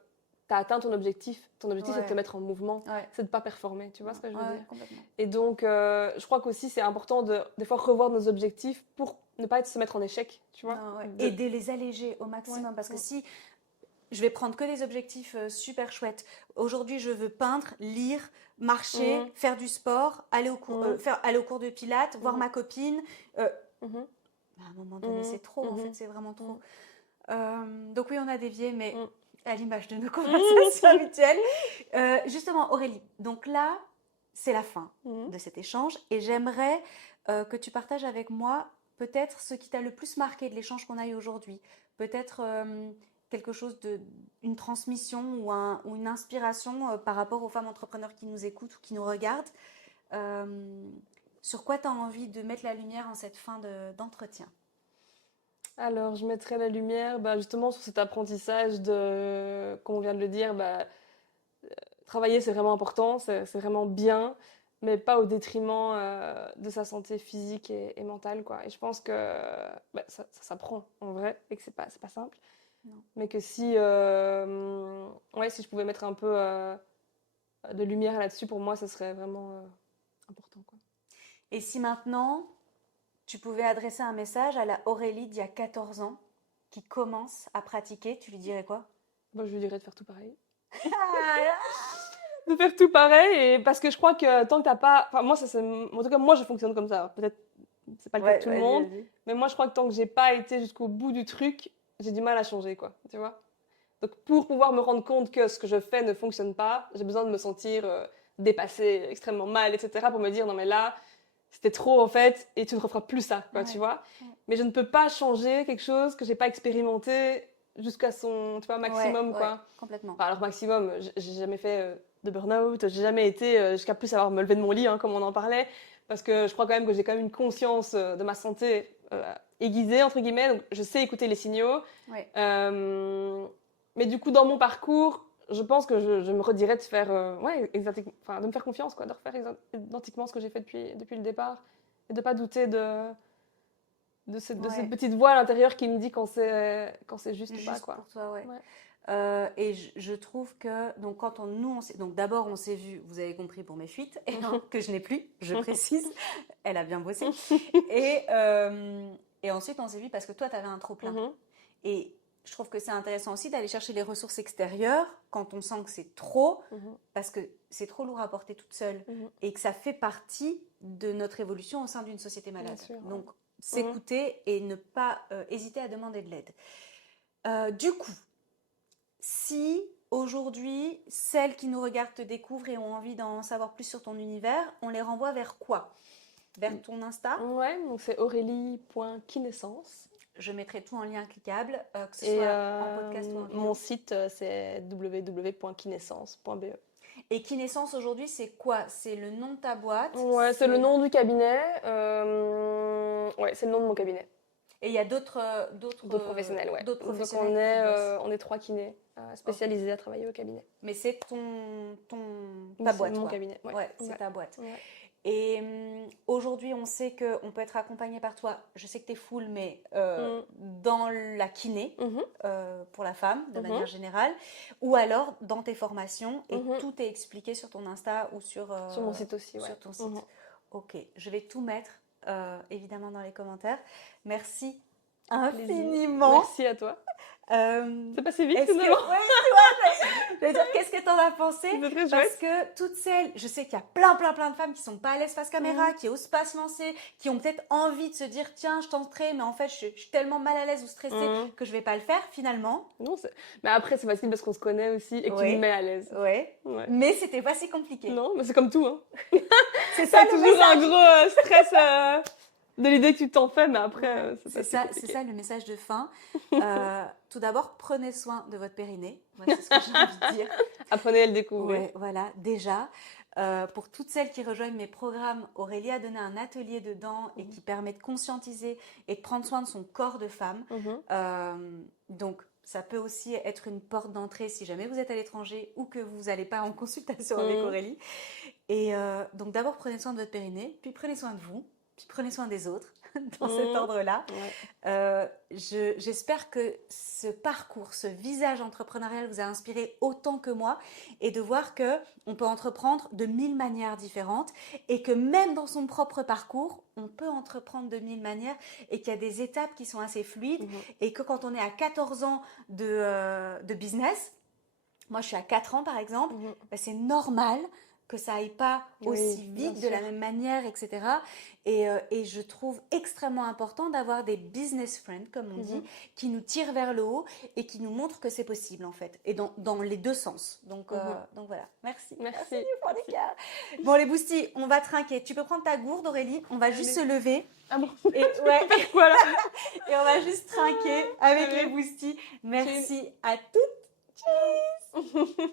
tu as atteint ton objectif. Ton objectif, c'est de te mettre en mouvement, c'est de ne pas performer, tu vois ce que je veux dire. Complètement. Et donc, je crois qu'aussi, c'est important des fois revoir nos objectifs pour ne pas se mettre en échec, tu vois. Et de les alléger au maximum, parce que si je vais prendre que des objectifs super chouettes. Aujourd'hui, je veux peindre, lire, marcher, faire du sport, aller au cours de pilates, voir ma copine. À un moment donné, c'est trop, en fait, c'est vraiment trop. Donc oui, on a dévié, mais à l'image de nos conversations habituelles. Justement, Aurélie, donc là, c'est la fin de cet échange et j'aimerais que tu partages avec moi peut-être ce qui t'a le plus marqué de l'échange qu'on a eu aujourd'hui. Peut-être quelque chose une transmission ou une inspiration par rapport aux femmes entrepreneurs qui nous écoutent ou qui nous regardent. Sur quoi tu as envie de mettre la lumière en cette fin d'entretien? Alors, je mettrais la lumière justement sur cet apprentissage comme on vient de le dire, travailler c'est vraiment important, c'est vraiment bien, mais pas au détriment de sa santé physique et mentale, quoi. Et je pense que ça s'apprend en vrai et que c'est pas simple. Non. Mais que si je pouvais mettre un peu de lumière là-dessus, pour moi, ça serait vraiment important, quoi. Et si maintenant, tu pouvais adresser un message à la Aurélie d'il y a 14 ans qui commence à pratiquer, tu lui dirais quoi? Je lui dirais de faire tout pareil. de faire tout pareil. Et parce que je crois que tant que t'as pas... Enfin, moi, en tout cas, moi, je fonctionne comme ça. Peut-être c'est pas le cas de tout le monde. vas-y. Mais moi, je crois que tant que j'ai pas été jusqu'au bout du truc, j'ai du mal à changer, quoi. Tu vois? Donc, pour pouvoir me rendre compte que ce que je fais ne fonctionne pas, j'ai besoin de me sentir dépassée, extrêmement mal, etc. pour me dire, non, mais là, c'était trop, en fait, et tu ne referas plus ça, quoi, tu vois. Mais je ne peux pas changer quelque chose que j'ai pas expérimenté jusqu'à son, tu vois, maximum, quoi. Complètement. Enfin, alors, maximum, j'ai jamais fait de burn-out, j'ai jamais été jusqu'à plus savoir me lever de mon lit, hein, comme on en parlait, parce que je crois quand même que j'ai quand même une conscience de ma santé aiguisée, entre guillemets, donc je sais écouter les signaux. Ouais. Mais du coup, dans mon parcours, je pense que je me redirais de faire, enfin, de me faire confiance, quoi, de refaire identiquement ce que j'ai fait depuis le départ, et de pas douter de cette petite voix à l'intérieur qui me dit quand c'est juste ou pas, quoi. Pour toi, et je trouve que donc donc d'abord on s'est vu, vous avez compris pour mes fuites que je n'ai plus, je précise, elle a bien bossé et ensuite on s'est vu parce que toi tu avais un trop plein et je trouve que c'est intéressant aussi d'aller chercher les ressources extérieures quand on sent que c'est trop parce que c'est trop lourd à porter toute seule et que ça fait partie de notre évolution au sein d'une société malade. Sûr, donc s'écouter et ne pas hésiter à demander de l'aide. Du coup, si aujourd'hui, celles qui nous regardent te découvrent et ont envie d'en savoir plus sur ton univers, on les renvoie vers quoi? Vers ton Insta? Ouais, donc c'est aurélie.kinescence. Je mettrai tout en lien cliquable, que ce soit en podcast ou en vidéo. Mon site, c'est www.kinescence.be. Et Kinescence aujourd'hui, c'est quoi? C'est le nom de ta boîte? Ouais, c'est le nom du cabinet. Ouais, c'est le nom de mon cabinet. Et il y a d'autres professionnels, ouais. D'autres Donc professionnels on est 3 kinés spécialisés à travailler au cabinet. Mais c'est ta boîte, C'est mon quoi. cabinet, ouais. C'est ta boîte. Ouais. Et aujourd'hui, on sait qu'on peut être accompagné par toi. Je sais que tu es full, mais dans la kiné, pour la femme, de manière générale, ou alors dans tes formations, et tout est expliqué sur ton Insta ou sur mon site aussi, ouais. Sur ton site. Ok, je vais tout mettre, évidemment, dans les commentaires. Merci infiniment. Merci à toi. C'est passé vite, finalement. Je veux dire, qu'est-ce que t'en as pensé? Parce que toutes celles, je sais qu'il y a plein de femmes qui sont pas à l'aise face caméra, qui osent pas se lancer, qui ont peut-être envie de se dire tiens, je tenterai, mais en fait, je suis tellement mal à l'aise ou stressée que je vais pas le faire finalement. Non, mais après, c'est facile parce qu'on se connaît aussi et que tu me mets à l'aise. Ouais. Mais c'était pas si compliqué. Non, mais c'est comme tout, hein. C'est ça, toujours message. Un gros stress de l'idée que tu t'en fais, mais après, c'est ça le message de fin. Tout d'abord, prenez soin de votre périnée. Moi, c'est ce que j'ai envie de dire. Apprenez à le découvrir. Ouais, voilà, déjà. Pour toutes celles qui rejoignent mes programmes, Aurélie a donné un atelier dedans et qui permet de conscientiser et de prendre soin de son corps de femme. Donc, ça peut aussi être une porte d'entrée si jamais vous êtes à l'étranger ou que vous n'allez pas en consultation avec Aurélie. Et donc, d'abord, prenez soin de votre périnée, puis prenez soin de vous. Puis prenez soin des autres dans cet ordre-là. J'espère que ce parcours, ce visage entrepreneurial vous a inspiré autant que moi et de voir qu'on peut entreprendre de 1000 manières différentes et que même dans son propre parcours, on peut entreprendre de 1000 manières et qu'il y a des étapes qui sont assez fluides et que quand on est à 14 ans de business, moi je suis à 4 ans par exemple, c'est normal que ça aille pas aussi vite de la même manière, etc. Et je trouve extrêmement important d'avoir des business friends, comme on dit, qui nous tirent vers le haut et qui nous montrent que c'est possible, en fait. Et dans les deux sens. Donc voilà. Merci. Merci. Bon, les boosties, on va trinquer. Tu peux prendre ta gourde, Aurélie. On va juste se lever. Ah bon? Et voilà. Et on va juste trinquer avec les boosties. Merci à toutes. Cheers.